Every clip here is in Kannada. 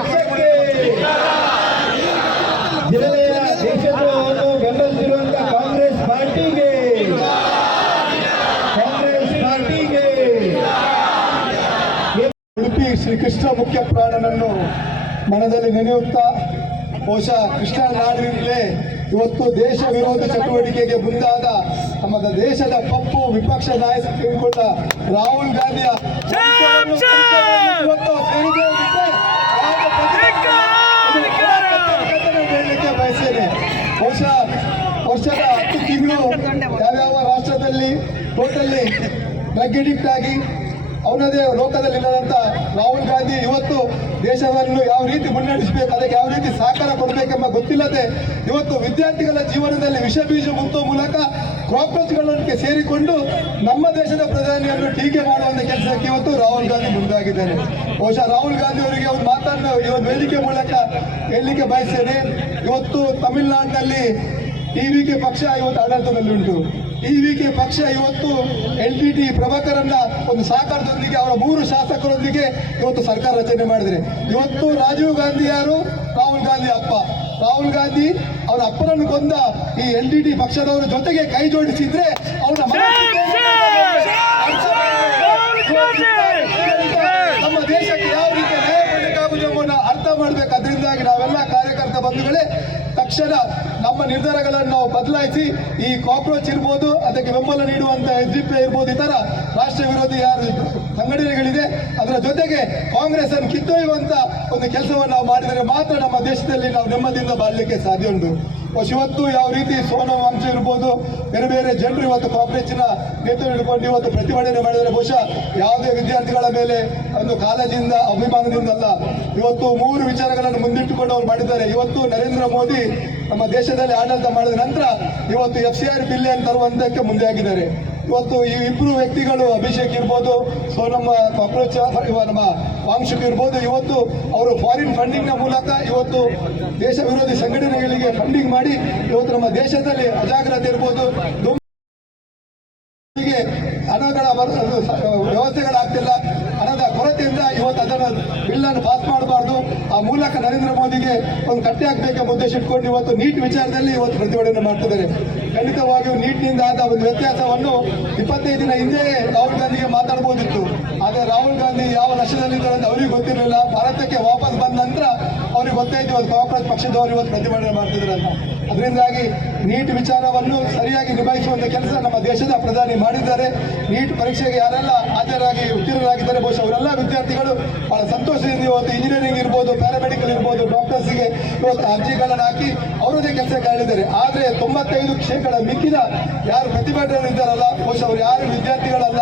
ಪಕ್ಷಕ್ಕೆ ಜಿಲ್ಲೆಯ ದೇಶದ್ರೋಹವನ್ನು ಬೆಂಬಲಿಸಿರುವಂತಹ ಕಾಂಗ್ರೆಸ್ ಪಾರ್ಟಿಗೆ ಉಡುಪಿ ಶ್ರೀಕೃಷ್ಣ ಮುಖ್ಯ ಪ್ರಾಣನನ್ನು ಮನದಲ್ಲಿ ನೆನೆಯುತ್ತಾ ಬಹುಶಃ ಕೃಷ್ಣ ನಾಡಿನಲ್ಲೇ ಇವತ್ತು ದೇಶ ವಿರೋಧ ಚಟುವಟಿಕೆಗೆ ಮುಂದಾದ ನಮ್ಮ ದೇಶದ ಪಪ್ಪು ವಿಪಕ್ಷ ನಾಯಕ ತೆಗೆದುಕೊಂಡ ರಾಹುಲ್ ಗಾಂಧಿಯ ಹೇಳಲಿಕ್ಕೆ ಬಯಸ್ತೇನೆ. ಬಹುಶಃ ವರ್ಷದ 10 ತಿಂಗಳು ಯಾವ್ಯಾವ ರಾಷ್ಟ್ರದಲ್ಲಿ ಟೋಟಲ್ಲಿ ಡ್ರಗ್ ಅಡಿಕ್ಟ್ ಆಗಿ ಅವನದೇ ಲೋಕದಲ್ಲಿಲ್ಲದಂತ ರಾಹುಲ್ ಗಾಂಧಿ ಇವತ್ತು ದೇಶವನ್ನು ಯಾವ ರೀತಿ ಮುನ್ನಡೆಸಬೇಕು, ಅದಕ್ಕೆ ಯಾವ ರೀತಿ ಸಹಕಾರ ಕೊಡಬೇಕೆಂಬ ಗೊತ್ತಿಲ್ಲದೆ ಇವತ್ತು ವಿದ್ಯಾರ್ಥಿಗಳ ಜೀವನದಲ್ಲಿ ವಿಷ ಬೀಜ ಮುತ್ತುವ ಮೂಲಕ ಕಾಕ್ರೋಚ್ಗಳೊಂದಿಗೆ ಸೇರಿಕೊಂಡು ನಮ್ಮ ದೇಶದ ಪ್ರಧಾನಿಯನ್ನು ಟೀಕೆ ಮಾಡುವಂಥ ಕೆಲಸಕ್ಕೆ ಇವತ್ತು ರಾಹುಲ್ ಗಾಂಧಿ ಮುಂದಾಗಿದ್ದಾರೆ. ಬಹುಶಃ ರಾಹುಲ್ ಗಾಂಧಿ ಅವರಿಗೆ ಒಂದು ಮಾತನ್ನು ಇವತ್ತು ವೇದಿಕೆ ಮೂಲಕ ಹೇಳಲಿಕ್ಕೆ ಬಯಸ್ತೇನೆ. ಇವತ್ತು ತಮಿಳುನಾಡಿನಲ್ಲಿ ಟಿವಿಕೆ ಪಕ್ಷ ಇವತ್ತು ಆಡಳಿತದಲ್ಲಿ ಉಂಟು. ಟಿವಿಕೆ ಪಕ್ಷ ಇವತ್ತು LTT ಪ್ರಭಾಕರನ್ನ ಒಂದು ಸಹಕಾರದೊಂದಿಗೆ ಅವರ 3 ಶಾಸಕರೊಂದಿಗೆ ಇವತ್ತು ಸರ್ಕಾರ ರಚನೆ ಮಾಡಿದರೆ ಇವತ್ತು ರಾಜೀವ್ ಗಾಂಧಿ ಯಾರು? ರಾಹುಲ್ ಗಾಂಧಿ ಅಪ್ಪ. ರಾಹುಲ್ ಗಾಂಧಿ ಅವರ ಅಪ್ಪನನ್ನು ಕೊಂದ ಈ LTT ಪಕ್ಷದವರ ಜೊತೆಗೆ ಕೈ ಜೋಡಿಸಿದ್ರೆ ಅವರ ನಮ್ಮ ದೇಶಕ್ಕೆ ಯಾವ ರೀತಿ ನ್ಯಾಯ ಮಾಡಬೇಕಾಗುವುದು ಎಂಬುದನ್ನು ಅರ್ಥ ಮಾಡಬೇಕು. ಅದರಿಂದಾಗಿ ನಾವೆಲ್ಲ ಕಾರ್ಯಕರ್ತ ಬಂಧುಗಳೇ ತಕ್ಷಣ ನಮ್ಮ ನಿರ್ಧಾರಗಳನ್ನು ನಾವು ಬದಲಾಯಿಸಿ ಈ ಕಾಕ್ರೋಚ್ ಇರ್ಬೋದು, ಅದಕ್ಕೆ ಬೆಂಬಲ ನೀಡುವಂತ SDPI ಇರ್ಬೋದು, ಇತರ ರಾಷ್ಟ್ರ ವಿರೋಧಿ ಯಾರು ಸಂಘಟನೆಗಳಿದೆ ಅದರ ಜೊತೆಗೆ ಕಾಂಗ್ರೆಸ್ ಅನ್ನು ಕಿತ್ತೊಯ್ಯುವಂತ ಒಂದು ಕೆಲಸವನ್ನು ನಾವು ಮಾಡಿದರೆ ಮಾತ್ರ ನಮ್ಮ ದೇಶದಲ್ಲಿ ನಾವು ನೆಮ್ಮದಿಯಿಂದ ಬಾಳಲಿಕ್ಕೆ ಸಾಧ್ಯ ಉಂಟು. ಇವತ್ತು ಯಾವ ರೀತಿ ಸೋನಂ ವಂಶ ಇರ್ಬೋದು, ಬೇರೆ ಬೇರೆ ಜನರು ಇವತ್ತು ಕಾಂಗ್ರೆಸ್ಸಿನ ನೇತೃತ್ವ ಹಿಡ್ಕೊಂಡು ಇವತ್ತು ಪ್ರತಿಭಟನೆ ಮಾಡಿದರೆ ಬಹುಶಃ ಯಾವುದೇ ವಿದ್ಯಾರ್ಥಿಗಳ ಮೇಲೆ ಒಂದು ಕಾಳಜಿಯಿಂದ ಅಭಿಮಾನದಿಂದ ಅಲ್ಲ. ಇವತ್ತು 3 ವಿಚಾರಗಳನ್ನು ಮುಂದಿಟ್ಟುಕೊಂಡು ಅವರು ಮಾಡಿದ್ದಾರೆ. ಇವತ್ತು ನರೇಂದ್ರ ಮೋದಿ ನಮ್ಮ ದೇಶದಲ್ಲಿ ಆಡಳಿತ ಮಾಡಿದ ನಂತರ ಇವತ್ತು FCR ಬಿಲ್ ಅನ್ನು ತರುವಂತಕ್ಕೆ ಮುಂದೆ ಆಗಿದ್ದಾರೆ. ಇವತ್ತು ಈ 2 ವ್ಯಕ್ತಿಗಳು ಅಭಿಷೇಕ್ ಇರ್ಬೋದು, ಸೋನಂ ಕಾಕ್ರೋಚ್ ನಮ್ಮ ವಾಂಶಕ್ ಇರ್ಬೋದು, ಇವತ್ತು ಅವರು ಫಾರಿನ್ ಫಂಡಿಂಗ್ನ ಮೂಲಕ ಇವತ್ತು ದೇಶ ವಿರೋಧಿ ಸಂಘಟನೆಗಳಿಗೆ ಫಂಡಿಂಗ್ ಮಾಡಿ ಇವತ್ತು ನಮ್ಮ ದೇಶದಲ್ಲಿ ಅಜಾಗ್ರತೆ ಇರ್ಬೋದು, ಹಣಗಳ ವ್ಯವಸ್ಥೆಗಳಾಗ್ತಿಲ್ಲ, ಹಣದ ಕೊರತೆಯಿಂದ ಇವತ್ತು ಅದನ್ನು ಬಿಲ್ಲನ್ನು ಪಾಸ್ ಮಾಡಬಾರ್ದು, ಆ ಮೂಲಕ ನರೇಂದ್ರ ಮೋದಿಗೆ ಒಂದು ಕಟ್ಟೆ ಹಾಕಬೇಕೆಂಬ ಉದ್ದೇಶ ಇಟ್ಕೊಂಡು ಇವತ್ತು ನೀಟ್ ವಿಚಾರದಲ್ಲಿ ಇವತ್ತು ಪ್ರತಿಭಟನೆ ಮಾಡ್ತಿದ್ದಾರೆ. ಖಂಡಿತವಾಗಿಯೂ ನೀಟ್ನಿಂದ ಆದ ಒಂದು ವ್ಯತ್ಯಾಸವನ್ನು 25 ದಿನ ಹಿಂದೆ ರಾಹುಲ್ ಗಾಂಧಿಗೆ ಮಾತಾಡಬಹುದಿತ್ತು. ಆದರೆ ರಾಹುಲ್ ಗಾಂಧಿ ಯಾವ ಲಕ್ಷ್ಯದಲ್ಲಿದ್ದಾರೆ ಅಂತ ಅವರಿಗೆ ಗೊತ್ತಿರಲಿಲ್ಲ. ಭಾರತಕ್ಕೆ ವಾಪಸ್ ಬಂದ ನಂತರ ಅವ್ರಿಗೆ ಗೊತ್ತಾಯ್ತು ಇವತ್ತು ಕಾಂಗ್ರೆಸ್ ಪಕ್ಷದವರು ಇವತ್ತು ಪ್ರತಿಭಟನೆ ಮಾಡ್ತಿದ್ದಾರೆ ಅಂತ. ಅದರಿಂದಾಗಿ ನೀಟ್ ವಿಚಾರವನ್ನು ಸರಿಯಾಗಿ ನಿಭಾಯಿಸುವಂತ ಕೆಲಸ ನಮ್ಮ ದೇಶದ ಪ್ರಧಾನಿ ಮಾಡಿದ್ದಾರೆ. ನೀಟ್ ಪರೀಕ್ಷೆಗೆ ಯಾರೆಲ್ಲ ಹಾಜರಾಗಿ ಉತ್ತೀರ್ಣರಾಗಿದ್ದಾರೆ ಬಹುಶಃ ಅವರೆಲ್ಲ ವಿದ್ಯಾರ್ಥಿಗಳು ಬಹಳ ಸಂತೋಷದಿಂದ ಇವತ್ತು ಇಂಜಿನಿಯರಿಂಗ್ ಇರ್ಬೋದು, ಪ್ಯಾರಾಮೆಡಿಕಲ್ ಇರ್ಬೋದು, ಡಾಕ್ಟರ್ಸ್ಗೆ ಇವತ್ತು ಅರ್ಜಿಗಳನ್ನು ಹಾಕಿ ಅವರದೇ ಕೆಲಸ ಹೇಳಿದ್ದಾರೆ. ಆದರೆ 95% ಮಿಕ್ಕಿದ ಯಾರು ಪ್ರತಿಭಟನೆ ಇದ್ದಾರಲ್ಲ ಬಹುಶಃ ಅವರು ಯಾರು ವಿದ್ಯಾರ್ಥಿಗಳಲ್ಲ.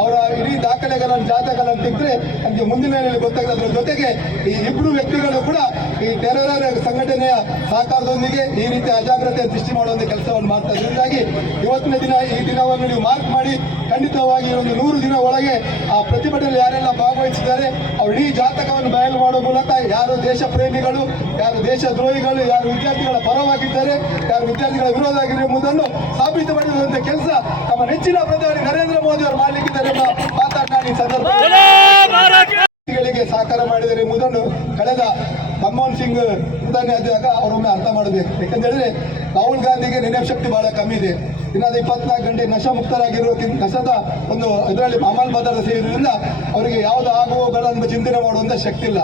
ಅವರ ಇಡೀ ದಾಖಲೆಗಳನ್ನು ಜಾತಕಗಳನ್ನು ತೆಗೆದ್ರೆ ನಮಗೆ ಮುಂದಿನ ಗೊತ್ತಾಗಿದೆ. ಅದರ ಜೊತೆಗೆ ಈ 2 ವ್ಯಕ್ತಿಗಳು ಕೂಡ ಈ ಟೆರರ್ ಸಂಘಟನೆಯ ಸಹಕಾರದೊಂದಿಗೆ ಈ ರೀತಿ ಅಜಾಗ್ರತೆ ಸೃಷ್ಟಿ ಮಾಡುವಂತ ಕೆಲಸವನ್ನು ಮಾಡ್ತಾರೆ. ಇದರಿಂದಾಗಿ ಇವತ್ತಿನ ದಿನ ಈ ದಿನವನ್ನು ನೀವು ಮಾರ್ಕ್ ಮಾಡಿ ಖಂಡಿತವಾಗಿ ಒಂದು 100 ದಿನ ಒಳಗೆ ಆ ಪ್ರತಿಭಟನೆಯಲ್ಲಿ ಯಾರೆಲ್ಲ ಭಾಗವಹಿಸಿದ್ದಾರೆ ಅವರು ಇಡೀ ಜಾತಕವನ್ನು ಬಯಲು ಮಾಡುವ ಮೂಲಕ ಯಾರು ದೇಶ ಪ್ರೇಮಿಗಳು, ಯಾರು ದೇಶ ದ್ರೋಹಿಗಳು, ಯಾರು ವಿದ್ಯಾರ್ಥಿಗಳ ಪರವಾಗಿದ್ದಾರೆ, ಯಾರು ವಿದ್ಯಾರ್ಥಿಗಳ ವಿರೋಧ ಆಗಿರುವ ಎಂಬುದನ್ನು ಸಾಬೀತು ಮಾಡಿರುವಂತ ಕೆಲಸ ನಮ್ಮ ನೆಚ್ಚಿನ ಪ್ರಧಾನಿ ನರೇಂದ್ರ ಮೋದಿ ಅವರು ಮಾಡಲಿಕ್ಕಿದ್ದಾರೆ ಎಂಬ ಮಾತನಾಡಿ ಸಂದರ್ಭಗಳಿಗೆ ಸಹಕಾರ ಮಾಡಿದ್ದಾರೆ ಎಂಬುದನ್ನು ಕಳೆದ ಮನಮೋಹನ್ ಸಿಂಗ್ ಪ್ರಧಾನಿ ಆದಾಗ ಅವರೊಮ್ಮೆ ಅರ್ಥ ಮಾಡಬೇಕು. ಯಾಕಂತೇಳಿದ್ರೆ ರಾಹುಲ್ ಗಾಂಧಿಗೆ ನೆನಪು ಶಕ್ತಿ ಬಹಳ ಕಮ್ಮಿ ಇದೆ. ದಿನದ 24 ಗಂಟೆ ನಶಾ ಮುಕ್ತರಾಗಿರುವ ನಶದ ಒಂದು ಇದರಲ್ಲಿ ಅಮಲ್ ಬದಲಾದ ಸೇರಿದ್ರಿಂದ ಅವರಿಗೆ ಯಾವುದು ಆಗುವಗಳನ್ನು ಚಿಂತನೆ ಮಾಡುವಂತ ಶಕ್ತಿ ಇಲ್ಲ.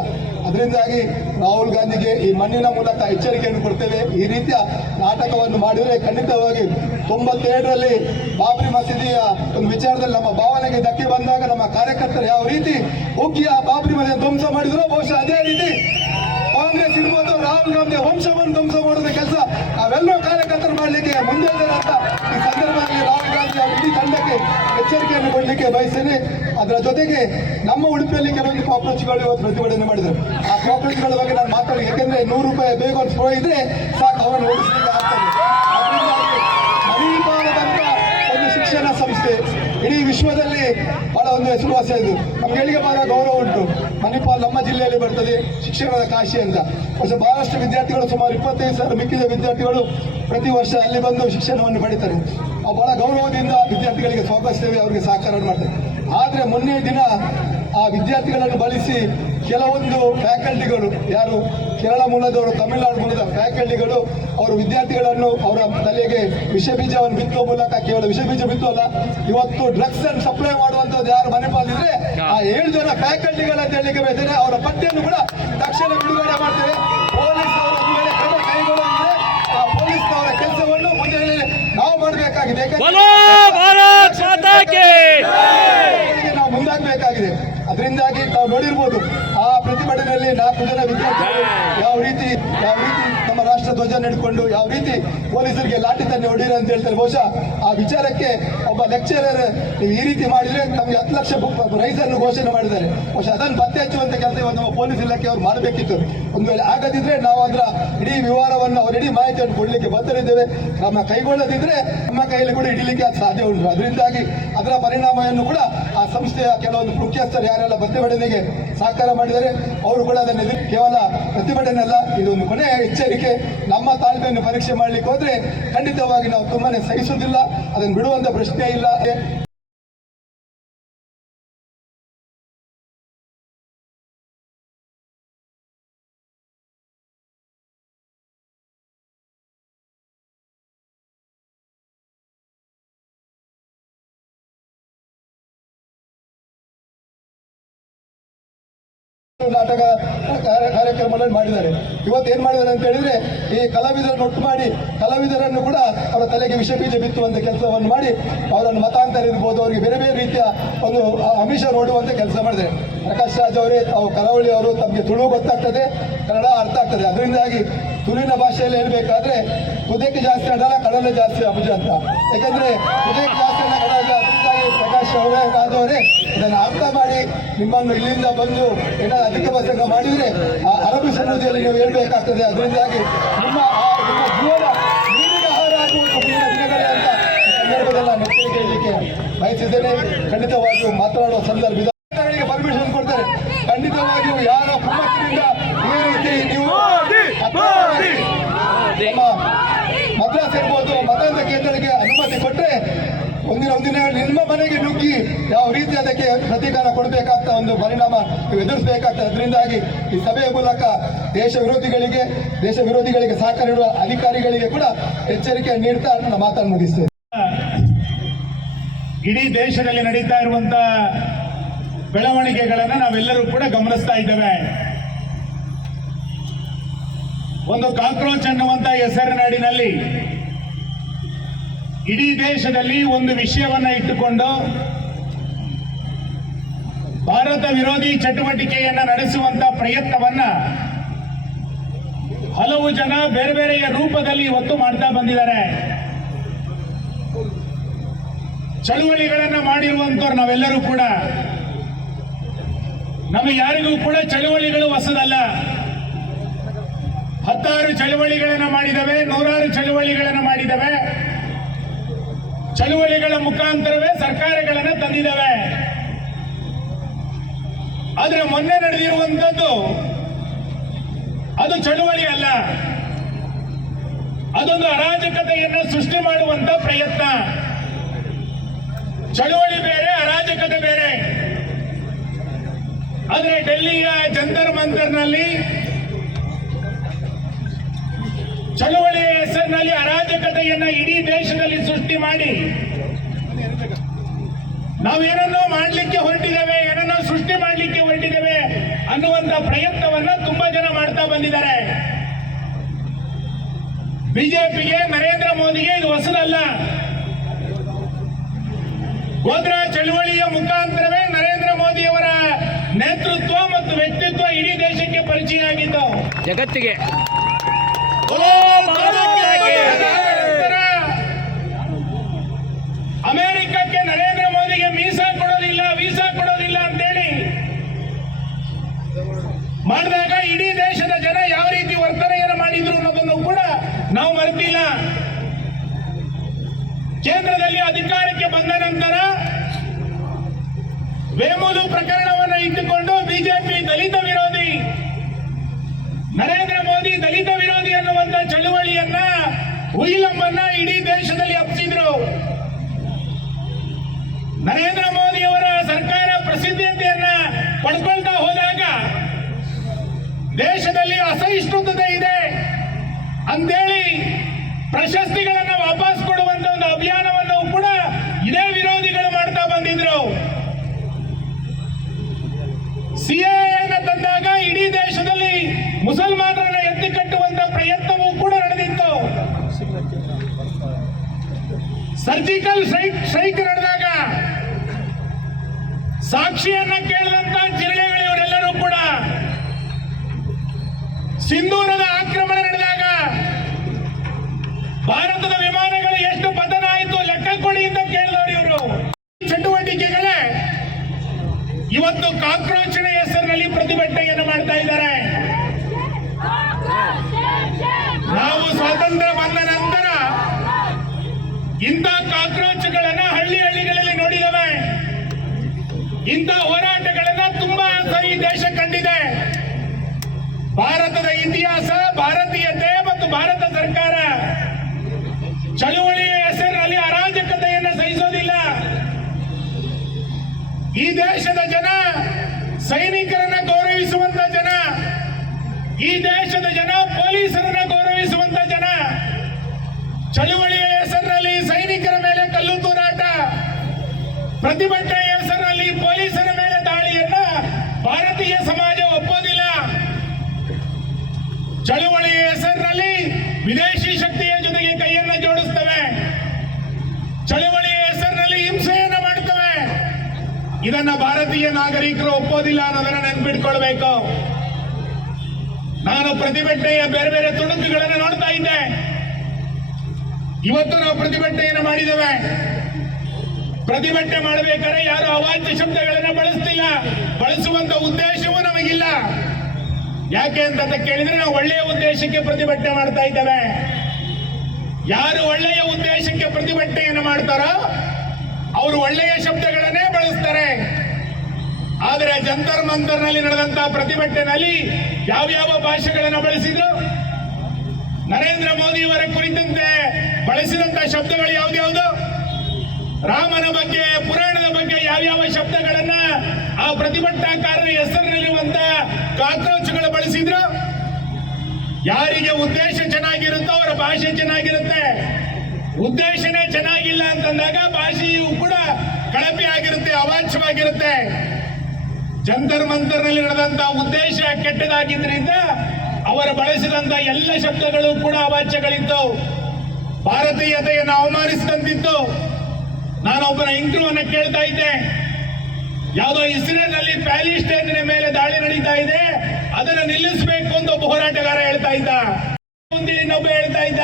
ಅದರಿಂದಾಗಿ ರಾಹುಲ್ ಗಾಂಧಿಗೆ ಈ ಮಣ್ಣಿನ ಮೂಲಕ ಎಚ್ಚರಿಕೆಯನ್ನು ಕೊಡ್ತೇವೆ. ಈ ರೀತಿಯ ನಾಟಕವನ್ನು ಮಾಡಿದರೆ ಖಂಡಿತವಾಗಿ 97ರಲ್ಲಿ ಬಾಬ್ರಿ ಮಸೀದಿಯ ಒಂದು ವಿಚಾರದಲ್ಲಿ ನಮ್ಮ ಭಾವನೆಗೆ ಧಕ್ಕೆ ಬಂದಾಗ ನಮ್ಮ ಕಾರ್ಯಕರ್ತರು ಯಾವ ರೀತಿ ಹೋಗಿ ಆ ಬಾಬ್ರಿ ಮಸೀದಿ ಧ್ವಂಸ ಮಾಡಿದ್ರು ಬಹುಶಃ ಅದೇ ರೀತಿ ಕಾಂಗ್ರೆಸ್ ಇರ್ಬೋದು, ರಾಹುಲ್ ಗಾಂಧಿ ವಂಶವನ್ನು ಧ್ವಂಸ ಮಾಡುವ ಕೆಲಸ ನಾವೆಲ್ಲೋ ಕಾರ್ಯಕರ್ತರು ಮಾಡಲಿಕ್ಕೆ ಮುಂದೆ ಇದ್ದಾರೆ ಅಂತ ಈ ಸಂದರ್ಭದಲ್ಲಿ ರಾಹುಲ್ ಗಾಂಧಿ ಅವರ ಇಡೀ ತಂಡಕ್ಕೆ ಎಚ್ಚರಿಕೆಯನ್ನು ಕೊಡಲಿಕ್ಕೆ ಬಯಸ್ತೇನೆ. ಅದರ ಜೊತೆಗೆ ನಮ್ಮ ಉಡುಪಿಯಲ್ಲಿ ಕೆಲವೊಂದು ಕಾಕ್ರೋಚ್ಗಳು ಇವತ್ತು ಪ್ರತಿಭಟನೆ ಮಾಡಿದರು. ಆ ಕಾಕ್ರೋಚ್ಗಳ ಬಗ್ಗೆ ನಾನು ಮಾತಾಡಿ, ಯಾಕೆಂದ್ರೆ 100 ರೂಪಾಯಿ ಬೇಗ ಒಂದು ಸ್ಪ್ರೋ ಇದ್ರೆ ಸಾಕು ಅವರನ್ನು ಓಡಿಸಲಿಕ್ಕೆ ಆಗ್ತದೆ. ಅದರಿಂದಾಗಿ ಮಣಿಪಾಲದಂತ ಒಂದು ಶಿಕ್ಷಣ ಸಂಸ್ಥೆ ಇಡೀ ವಿಶ್ವದಲ್ಲಿ ಬಹಳ ಒಂದು ಹೆಸರುವಾಸಿ ಇದು. ನಮ್ಗೆ ಎಲ್ಲಿಗೆ ಬಹಳ ಗೌರವ ಉಂಟು. ಮಣಿಪಾಲ್ ನಮ್ಮ ಜಿಲ್ಲೆಯಲ್ಲಿ ಬರ್ತದೆ, ಶಿಕ್ಷಣದ ಕಾಶಿ ಅಂತ. ಬಹಳಷ್ಟು ವಿದ್ಯಾರ್ಥಿಗಳು ಸುಮಾರು 25,000 ಮಿಕ್ಕಿದ ವಿದ್ಯಾರ್ಥಿಗಳು ಪ್ರತಿ ವರ್ಷ ಅಲ್ಲಿ ಬಂದು ಶಿಕ್ಷಣವನ್ನು ಪಡಿತಾರೆ. ಬಹಳ ಗೌರವದಿಂದ ವಿದ್ಯಾರ್ಥಿಗಳಿಗೆ ಸ್ವಾಗತಿಸ್ತೇವೆ, ಅವರಿಗೆ ಸಹಕಾರ ಮಾಡ್ತೇವೆ. ಆದರೆ ಮೊನ್ನೆ ದಿನ ಆ ವಿದ್ಯಾರ್ಥಿಗಳನ್ನು ಬಳಸಿ ಕೆಲವೊಂದು ಫ್ಯಾಕಲ್ಟಿಗಳು ಯಾರು ಕೇರಳ ಮೂಲದವರು, ತಮಿಳುನಾಡು ಮೂಲದ ಫ್ಯಾಕಲ್ಟಿಗಳು ಅವರು ವಿದ್ಯಾರ್ಥಿಗಳನ್ನು ಅವರ ತಲೆಗೆ ವಿಷ ಬೀಜವನ್ನು ಬಿತ್ತುವ ಮೂಲಕ ಕೇವಲ ವಿಷ ಬೀಜ ಬಿತ್ತುವಲ್ಲ, ಇವತ್ತು ಡ್ರಗ್ಸ್ ಅನ್ನು ಸಪ್ಲೈ ಮಾಡುವಂತದ್ದು ಯಾರು ಮನೆ ಪಾಲಿದ್ರೆ ಆ 7 ಜನ ಫ್ಯಾಕಲ್ಟಿಗಳ ಅಂತ ಹೇಳಿಕೆ ಬೇಕಿದ್ರೆ ಅವರ ಪಟ್ಟಿಯನ್ನು ಕೂಡ ತಕ್ಷಣ ಬಿಡುಗಡೆ ಮಾಡ್ತೇವೆ. ಪೊಲೀಸ್ ಅವರು ಒಂದು ವೇಳೆ ಕ್ರಮ ಕೈಗೊಳ್ಳುವಂತೆ ಆ ಪೊಲೀಸ್ನವರ ಕೆಲಸವನ್ನು ಮುಂದೆ ನಾವು ಮಾಡಬೇಕಾಗಿದೆ. ನಾವು ಮುಂದಾಗಬೇಕಾಗಿದೆ. ಅದರಿಂದಾಗಿ ನಾವು ನೋಡಿರ್ಬೋದು ಆ ಪ್ರತಿಭಟನೆಯಲ್ಲಿ 4 ಜನ ವಿದ್ಯಾರ್ಥಿಗಳು ಯಾವ ರೀತಿ ನಮ್ಮ ರಾಷ್ಟ್ರ ಧ್ವಜ ಹಿಡ್ಕೊಂಡು ಯಾವ ರೀತಿ ಪೊಲೀಸರಿಗೆ ಲಾಠಿ ತನ್ನಿ ಹೊಡೀರಿ ಅಂತ ಹೇಳ್ತಾರೆ. ಬಹುಶಃ ಆ ವಿಚಾರಕ್ಕೆ ಒಬ್ಬ ಲೆಕ್ಚರರ್ ನೀವು ಈ ರೀತಿ ಮಾಡಿದ್ರೆ ನಮ್ಗೆ 10 ಲಕ್ಷ ಪ್ರೈಸ್ ಅನ್ನು ಘೋಷಣೆ ಮಾಡಿದ್ದಾರೆ. ಬಹುಶಃ ಅದನ್ನು ಪತ್ತೆ ಹಚ್ಚುವಂತ ಕೆಲಸ ಇವತ್ತು ನಮ್ಮ ಪೊಲೀಸ್ ಇಲಾಖೆ ಅವರು ಮಾಡಬೇಕಿತ್ತು. ಒಂದು ವೇಳೆ ಆಗದಿದ್ರೆ ನಾವು ಅದರ ಇಡೀ ವಿವರವನ್ನು ಅವರ ಇಡೀ ಮಾಹಿತಿಯನ್ನು ಕೊಡಲಿಕ್ಕೆ ಬದ್ಧರಿದ್ದೇವೆ. ನಮ್ಮ ಕೈಗೊಳ್ಳದಿದ್ರೆ ನಮ್ಮ ಕೈಯಲ್ಲಿ ಕೂಡ ಹಿಡಿಲಿಕ್ಕೆ ಅದು ಸಾಧ್ಯ ಉಂಟು. ಅದರಿಂದಾಗಿ ಅದರ ಪರಿಣಾಮವನ್ನು ಕೂಡ ಆ ಸಂಸ್ಥೆಯ ಕೆಲವೊಂದು ಮುಖ್ಯಸ್ಥರು ಯಾರೆಲ್ಲ ಪ್ರತಿಭಟನೆಗೆ ಸಹಕಾರ ಮಾಡಿದರೆ ಅವರು ಕೂಡ ಅದನ್ನು ಕೇವಲ ಪ್ರತಿಭಟನೆ ಅಲ್ಲ, ಇದೊಂದು ಕೊನೆಯ ಎಚ್ಚರಿಕೆ. ನಮ್ಮ ತಾಳ್ಮೆಯನ್ನು ಪರೀಕ್ಷೆ ಮಾಡಲಿಕ್ಕೆ ಹೋದ್ರೆ ಖಂಡಿತವಾಗಿ ನಾವು ತುಂಬಾನೇ ಸಹಿಸುವುದಿಲ್ಲ, ಅದನ್ನು ಬಿಡುವಂತ ಪ್ರಶ್ನೆ ಇಲ್ಲ. ನಾಟಕ ಕಾರ್ಯಕ್ರಮಗಳನ್ನು ಮಾಡಿದ್ದಾರೆ. ಇವತ್ತು ಏನ್ ಮಾಡಿದ್ದಾರೆ ಅಂತ ಹೇಳಿದ್ರೆ ಈ ಕಲಾವಿದರನ್ನು ಒಟ್ಟು ಮಾಡಿ ಕಲಾವಿದರನ್ನು ಕೂಡ ಅವರ ತಲೆಗೆ ವಿಷ ಬೀಜ ಬಿತ್ತುವಂತ ಕೆಲಸವನ್ನು ಮಾಡಿ ಅವರನ್ನು ಮತಾಂತರ ಇರ್ಬೋದು, ಅವರಿಗೆ ಬೇರೆ ಬೇರೆ ರೀತಿಯ ಒಂದು ಆಮಿಷ ನೋಡುವಂತ ಕೆಲಸ ಮಾಡಿದ್ದಾರೆ. ಪ್ರಕಾಶ್ ರಾಜ್ ಅವರೇ, ತಾವು ಕರಾವಳಿ ಅವರು, ತಮಗೆ ತುಳು ಗೊತ್ತಾಗ್ತದೆ, ಕನ್ನಡ ಅರ್ಥ ಆಗ್ತದೆ. ಅದರಿಂದಾಗಿ ತುಳುವಿನ ಭಾಷೆಯಲ್ಲಿ ಹೇಳ್ಬೇಕಾದ್ರೆ ಕುದಕ್ಕೆ ಜಾಸ್ತಿ ಅಡಲ, ಕಡಲೆ ಜಾಸ್ತಿ ಅಬುಜ ಅಂತ. ಯಾಕಂದ್ರೆ ಕುದಕ್ಕೆ ಜಾಸ್ತಿ ಅಲ್ಲ, ಕಡಲ ಜಾಸ್ತಿ. ಪ್ರಕಾಶ್ ಅವರೇ, ರಾಜವರೇ, ಇದನ್ನು ಅರ್ಥ ಮಾಡಿ ನಿಮ್ಮನ್ನು ಇಲ್ಲಿಂದ ಬಂದು ಏನಾದ್ರು ಅಧಿಕ ಪ್ರಸಂಗ ಮಾಡಿದ್ರೆ ಆ ಅರಬ್ಬಿ ಸಮುದ್ರದಲ್ಲಿ ನೀವು ಹೇಳ್ಬೇಕಾಗ್ತದೆ. ಅದರಿಂದಾಗಿ ನಿಮ್ಮ ಜೀವನ ನೀರಿನ ಆಹಾರ ಆಗುವುದು ಮುಂದಿನ ದಿನಗಳೇ ಅಂತ ಈ ಸಂದರ್ಭದಲ್ಲಿ ನಾನು ಎಚ್ಚರಿಕೆ ಹೇಳಲಿಕ್ಕೆ ಬಯಸಿದ್ದೇನೆ. ಖಂಡಿತವಾಗಿಯೂ ಮಾತನಾಡುವ ಸಂದರ್ಭ ಪರ್ಮಿಷನ್ ಕೊಡ್ತಾರೆ. ಖಂಡಿತವಾಗಿಯೂ ಯಾರ ಕುಮ್ಮಕ್ಕಿನಿಂದ ಈ ರೀತಿ ನೀವು ಮದ್ರಾಸ್ ಇರ್ಬೋದು ಮತಾಂಧ ಕೇಂದ್ರಕ್ಕೆ ಅನುಮತಿ ಕೊಟ್ಟರೆ ಒಂದಿನ ನಿಮ್ಮ ಮನೆಗೆ ನುಗ್ಗಿ ಯಾವ ರೀತಿ ಅದಕ್ಕೆ ಪ್ರತೀಕಾರ ಕೊಡಬೇಕಾಗ್ತಾ ಒಂದು ಪರಿಣಾಮ ನೀವು ಎದುರಿಸಬೇಕಾಗ್ತದೆ. ಅದರಿಂದಾಗಿ ಈ ಸಭೆಯ ಮೂಲಕ ದೇಶ ವಿರೋಧಿಗಳಿಗೆ ಸಹಕಾರ ನೀಡುವ ಅಧಿಕಾರಿಗಳಿಗೆ ಕೂಡ ಎಚ್ಚರಿಕೆ ನೀಡ್ತಾ ನನ್ನ ಮಾತನ್ನು ಮುಗಿಸ್ತೇನೆ. ಇಡೀ ದೇಶದಲ್ಲಿ ನಡೀತಾ ಇರುವಂತಹ ಬೆಳವಣಿಗೆಗಳನ್ನು ನಾವೆಲ್ಲರೂ ಕೂಡ ಗಮನಿಸ್ತಾ ಇದ್ದೇವೆ. ಒಂದು ಕಾಕ್ರೋಚ್ ಅನ್ನುವಂತ ಹೆಸರಿನಡಿನಲ್ಲಿ ಇಡೀ ದೇಶದಲ್ಲಿ ಒಂದು ವಿಷಯವನ್ನ ಇಟ್ಟುಕೊಂಡು ಭಾರತ ವಿರೋಧಿ ಚಟುವಟಿಕೆಯನ್ನ ನಡೆಸುವಂತ ಪ್ರಯತ್ನವನ್ನ ಹಲವು ಜನ ಬೇರೆ ಬೇರೆಯ ರೂಪದಲ್ಲಿ ಇವತ್ತು ಮಾಡ್ತಾ ಬಂದಿದ್ದಾರೆ. ಚಳುವಳಿಗಳನ್ನ ಮಾಡಿರುವಂತವ್ರು ನಾವೆಲ್ಲರೂ ಕೂಡ, ನಮಗೆ ಯಾರಿಗೂ ಕೂಡ ಚಳುವಳಿಗಳು ಹೊಸದಲ್ಲ. 10 ಚಳುವಳಿಗಳನ್ನ ಮಾಡಿದವೆ, 100 ಚಳುವಳಿಗಳನ್ನ ಮಾಡಿದವೆ. ಚಳುವಳಿಗಳ ಮುಖಾಂತರವೇ ಸರ್ಕಾರಗಳನ್ನು ತಂದಿದ್ದಾವೆ. ಆದ್ರೆ ಮೊನ್ನೆ ನಡೆದಿರುವಂತದ್ದು ಅದು ಚಳುವಳಿ ಅಲ್ಲ, ಅದೊಂದು ಅರಾಜಕತೆಯನ್ನು ಸೃಷ್ಟಿ ಮಾಡುವಂತ ಪ್ರಯತ್ನ. ಚಳುವಳಿ ಬೇರೆ, ಅರಾಜಕತೆ ಬೇರೆ. ಆದ್ರೆ ಡೆಲ್ಲಿಯ ಜಂತರ್ ಮಂತರ್ನಲ್ಲಿ ಚಳುವಳಿಯ ಹೆಸರಿನಲ್ಲಿ ಅರಾಜಕತೆಯನ್ನ ಇಡೀ ದೇಶದಲ್ಲಿ ಸೃಷ್ಟಿ ಮಾಡಿ ನಾವೇನನ್ನೋ ಮಾಡಲಿಕ್ಕೆ ಹೊರಟಿದ್ದೇವೆ, ಏನನ್ನೋ ಸೃಷ್ಟಿ ಮಾಡಲಿಕ್ಕೆ ಹೊರಟಿದ್ದೇವೆ ಅನ್ನುವಂತ ಪ್ರಯತ್ನವನ್ನ ತುಂಬಾ ಜನ ಮಾಡ್ತಾ ಬಂದಿದ್ದಾರೆ. ಬಿಜೆಪಿಗೆ, ನರೇಂದ್ರ ಮೋದಿಗೆ ಇದು ಹೊಸದಲ್ಲ. ಗೋಧ್ರಾ ಚಳುವಳಿಯ ಮುಖಾಂತರವೇ ನರೇಂದ್ರ ಮೋದಿಯವರ ನೇತೃತ್ವ ಮತ್ತು ವ್ಯಕ್ತಿತ್ವ ಇಡೀ ದೇಶಕ್ಕೆ ಪರಿಚಯ ಆಗಿದ್ದು, ಜಗತ್ತಿಗೆ. ಅಮೆರಿಕಕ್ಕೆ ನರೇಂದ್ರ ಮೋದಿಗೆ ವೀಸಾ ಕೊಡೋದಿಲ್ಲ ಅಂತೇಳಿ ಮಾಡಿದಾಗ ಇಡೀ ದೇಶದ ಜನ ಯಾವ ರೀತಿ ವರ್ತನೆಯನ್ನು ಮಾಡಿದ್ರು ಅನ್ನೋದನ್ನು ಕೂಡ ನಾವು ಮರೆತಿಲ್ಲ. ಕೇಂದ್ರದಲ್ಲಿ ಅಧಿಕಾರಕ್ಕೆ ಬಂದ ನಂತರ ವೇಮೂಲು ಪ್ರಕರಣವನ್ನು ಇಟ್ಟುಕೊಂಡು ಬಿಜೆಪಿ ದಲಿತ ವಿರೋಧಿ, ನರೇಂದ್ರ ಮೋದಿ ದಲಿತ ವಿರೋಧಿ ಅನ್ನುವಂತ ಚಳುವಳಿಯನ್ನ, ಉಯಿಲಂಬನ್ನ ಇಡೀ ದೇಶದಲ್ಲಿ ಹಬ್ಬಿಸಿದ್ರು. ನರೇಂದ್ರ ಮೋದಿಯವರ ಸರ್ಕಾರ ಪ್ರಸಿದ್ಧತೆಯನ್ನ ಪಡ್ಕೊಳ್ತಾ ಹೋದಾಗ ಅಸಹಿಷ್ಣುತೆ ಇದೆ ಅಂತೇಳಿ ಪ್ರಶಸ್ತಿಗಳನ್ನ ವಾಪಸ್ ಕೊಡುವಂತ ಒಂದು ಅಭಿಯಾನವನ್ನು ಕೂಡ ಇದೇ ವಿರೋಧಿಗಳು ಮಾಡ್ತಾ ಬಂದಿದ್ರು. ಸಿಎಎನ ತಂದಾಗ ಇಡೀ ದೇಶದಲ್ಲಿ ಮುಸಲ್ಮಾನರನ್ನ ಎತ್ತಿ ಕಟ್ಟುವಂತ ಪ್ರಯತ್ನವೂ ಕೂಡ ನಡೆದಿತ್ತು. ಸರ್ಜಿಕಲ್ ಸ್ಟ್ರೈಕ್ ನಡೆದಾಗ ಸಾಕ್ಷಿಯನ್ನ ಕೇಳಿದಂತ ಜಿರಳೆಗಳು ಇವರೆಲ್ಲರೂ ಕೂಡ, ಸಿಂಧೂರದ ಆಕ್ರಮಣ ನಡೆದಾಗ ಭಾರತದ ವಿಮಾನಗಳು ಎಷ್ಟು ಪತನ ಆಯಿತು ಲೆಕ್ಕ ಕೊಡಿ ಅಂತ ಕೇಳಿದವರು ಇವರು. ಚಟುವಟಿಕೆಗಳೇ ಇವತ್ತು ಕಾಕ್ರೋಚನ ಹೆಸರಿನಲ್ಲಿ ಪ್ರತಿಭಟನೆಯನ್ನು ಮಾಡ್ತಾ ಇದ್ದಾರೆ. ನಾವು ಸ್ವಾತಂತ್ರ್ಯ ಬಂದ ನಂತರ ಇಂಥ ಕಾಕ್ರೋಚ್ಗಳನ್ನ ಹಳ್ಳಿಗಳಲ್ಲಿ ನೋಡಿದವೆ. ಇಂಥ ಹೋರಾಟಗಳನ್ನ ತುಂಬಾ ಈ ದೇಶ ಕಂಡಿದೆ. ಭಾರತದ ಇತಿಹಾಸ, ಭಾರತೀಯತೆ ಮತ್ತು ಭಾರತ ಸರ್ಕಾರ ಚಳುವಳಿಯ ಹೆಸರಿನಲ್ಲಿ ಅರಾಜಕತೆಯನ್ನು ಸಹಿಸೋದಿಲ್ಲ. ಈ ದೇಶದ ಜನ ಸೈನಿಕರನ್ನ ಗೌರವಿಸುವಂತ ಜನ, ಈ ದೇಶದ ಜನ ಪೊಲೀಸರನ್ನ ಗೌರವಿಸುವಂತ ಜನ. ಚಳುವಳಿಯ ಹೆಸರಿನಲ್ಲಿ ಸೈನಿಕರ ಮೇಲೆ ಕಲ್ಲು ತೂರಾಟ, ಪ್ರತಿಭಟನೆಯ ಹೆಸರಿನಲ್ಲಿ ಪೊಲೀಸರ ಮೇಲೆ ದಾಳಿಯನ್ನ ಭಾರತೀಯ ಸಮಾಜ ಒಪ್ಪೋದಿಲ್ಲ. ಚಳುವಳಿಯ ಹೆಸರಿನಲ್ಲಿ ವಿದೇಶಿ ಶಕ್ತಿಯ ಜೊತೆಗೆ ಕೈಯನ್ನ ಜೋಡಿಸ್ತವೆ, ಚಳುವಳಿಯ ಹೆಸರಿನಲ್ಲಿ ಹಿಂಸೆಯನ್ನ ಮಾಡ್ತವೆ. ಇದನ್ನ ಭಾರತೀಯ ನಾಗರಿಕರು ಒಪ್ಪೋದಿಲ್ಲ ಅನ್ನೋದನ್ನ ನೆನ್ಪಿಟ್ಕೊಳ್ಬೇಕು. ನಾನು ಪ್ರತಿಭಟನೆಯ ಬೇರೆ ಬೇರೆ ತುಣುಕುಗಳನ್ನು ನೋಡ್ತಾ ಇದ್ದೆ. ಇವತ್ತು ನಾವು ಪ್ರತಿಭಟನೆಯನ್ನು ಮಾಡಿದ್ದೇವೆ. ಪ್ರತಿಭಟನೆ ಮಾಡಬೇಕಾದ್ರೆ ಯಾರು ಅವಾಚ್ಯ ಶಬ್ದಗಳನ್ನು ಬಳಸ್ತಿಲ್ಲ, ಬಳಸುವಂತ ಉದ್ದೇಶವೂ ನಮಗಿಲ್ಲ. ಯಾಕೆ ಅಂತ ಕೇಳಿದ್ರೆ ನಾವು ಒಳ್ಳೆಯ ಉದ್ದೇಶಕ್ಕೆ ಪ್ರತಿಭಟನೆ ಮಾಡ್ತಾ ಇದ್ದೇವೆ. ಯಾರು ಒಳ್ಳೆಯ ಉದ್ದೇಶಕ್ಕೆ ಪ್ರತಿಭಟನೆಯನ್ನು ಮಾಡ್ತಾರೋ ಅವರು ಒಳ್ಳೆಯ ಶಬ್ದಗಳನ್ನೇ ಬಳಸ್ತಾರೆ. ಆದರೆ ಜಂತರ್ ಮಂತರ್ನಲ್ಲಿ ನಡೆದಂತಹ ಪ್ರತಿಭಟನೆಯಲ್ಲಿ ಯಾವ್ಯಾವ ಭಾಷೆಗಳನ್ನು ಬಳಸಿದ್ರು? ನರೇಂದ್ರ ಮೋದಿಯವರ ಕುರಿತಂತೆ ಬಳಸಿದಂತಹ ಶಬ್ದಗಳು ಯಾವ್ದ್ಯಾವುದು? ರಾಮನ ಬಗ್ಗೆ, ಪುರಾಣದ ಬಗ್ಗೆ ಯಾವ್ಯಾವ ಶಬ್ದಗಳನ್ನ ಆ ಪ್ರತಿಭಟನಾಕಾರರ ಹೆಸರಿನಲ್ಲಿರುವಂತ ಕಾಕ್ರೋಚ್ಗಳು ಬಳಸಿದ್ರು? ಯಾರಿಗೆ ಉದ್ದೇಶ ಚೆನ್ನಾಗಿರುತ್ತೋ ಅವರ ಭಾಷೆ ಚೆನ್ನಾಗಿರುತ್ತೆ. ಉದ್ದೇಶನೇ ಚೆನ್ನಾಗಿಲ್ಲ ಅಂತಂದಾಗ ಭಾಷೆಯೂ ಕೂಡ ಕಳಪೆ ಆಗಿರುತ್ತೆ, ಅವಾಚ್ಯವಾಗಿರುತ್ತೆ. ಜಂತರ್ ಮಂತರ್ನಲ್ಲಿ ನಡೆದಂತ ಉದ್ದೇಶ ಕೆಟ್ಟದಾಗಿದ್ದರಿಂದ ಅವರು ಬಳಸಿದಂತ ಎಲ್ಲ ಶಬ್ದಗಳು ಕೂಡ ಅವಾಚ್ಯಗಳಿತ್ತು, ಭಾರತೀಯತೆಯನ್ನು ಅವಮಾನಿಸಿದಂತಿತ್ತು. ನಾನೊಬ್ಬನ ಇಂಟರ್ವ್ಯೂವನ್ನು ಕೇಳ್ತಾ ಇದ್ದೆ. ಯಾವುದೋ ಇಸ್ರೇಲ್ನಲ್ಲಿ ಪ್ಯಾಲಿಸ್ಟೈನಿನ ಮೇಲೆ ದಾಳಿ ನಡೀತಾ ಇದೆ, ಅದನ್ನು ನಿಲ್ಲಿಸಬೇಕು ಅಂತ ಒಬ್ಬ ಹೋರಾಟಗಾರ ಹೇಳ್ತಾ ಇದ್ದ. ಇನ್ನೊಬ್ಬ ಹೇಳ್ತಾ ಇದ್ದ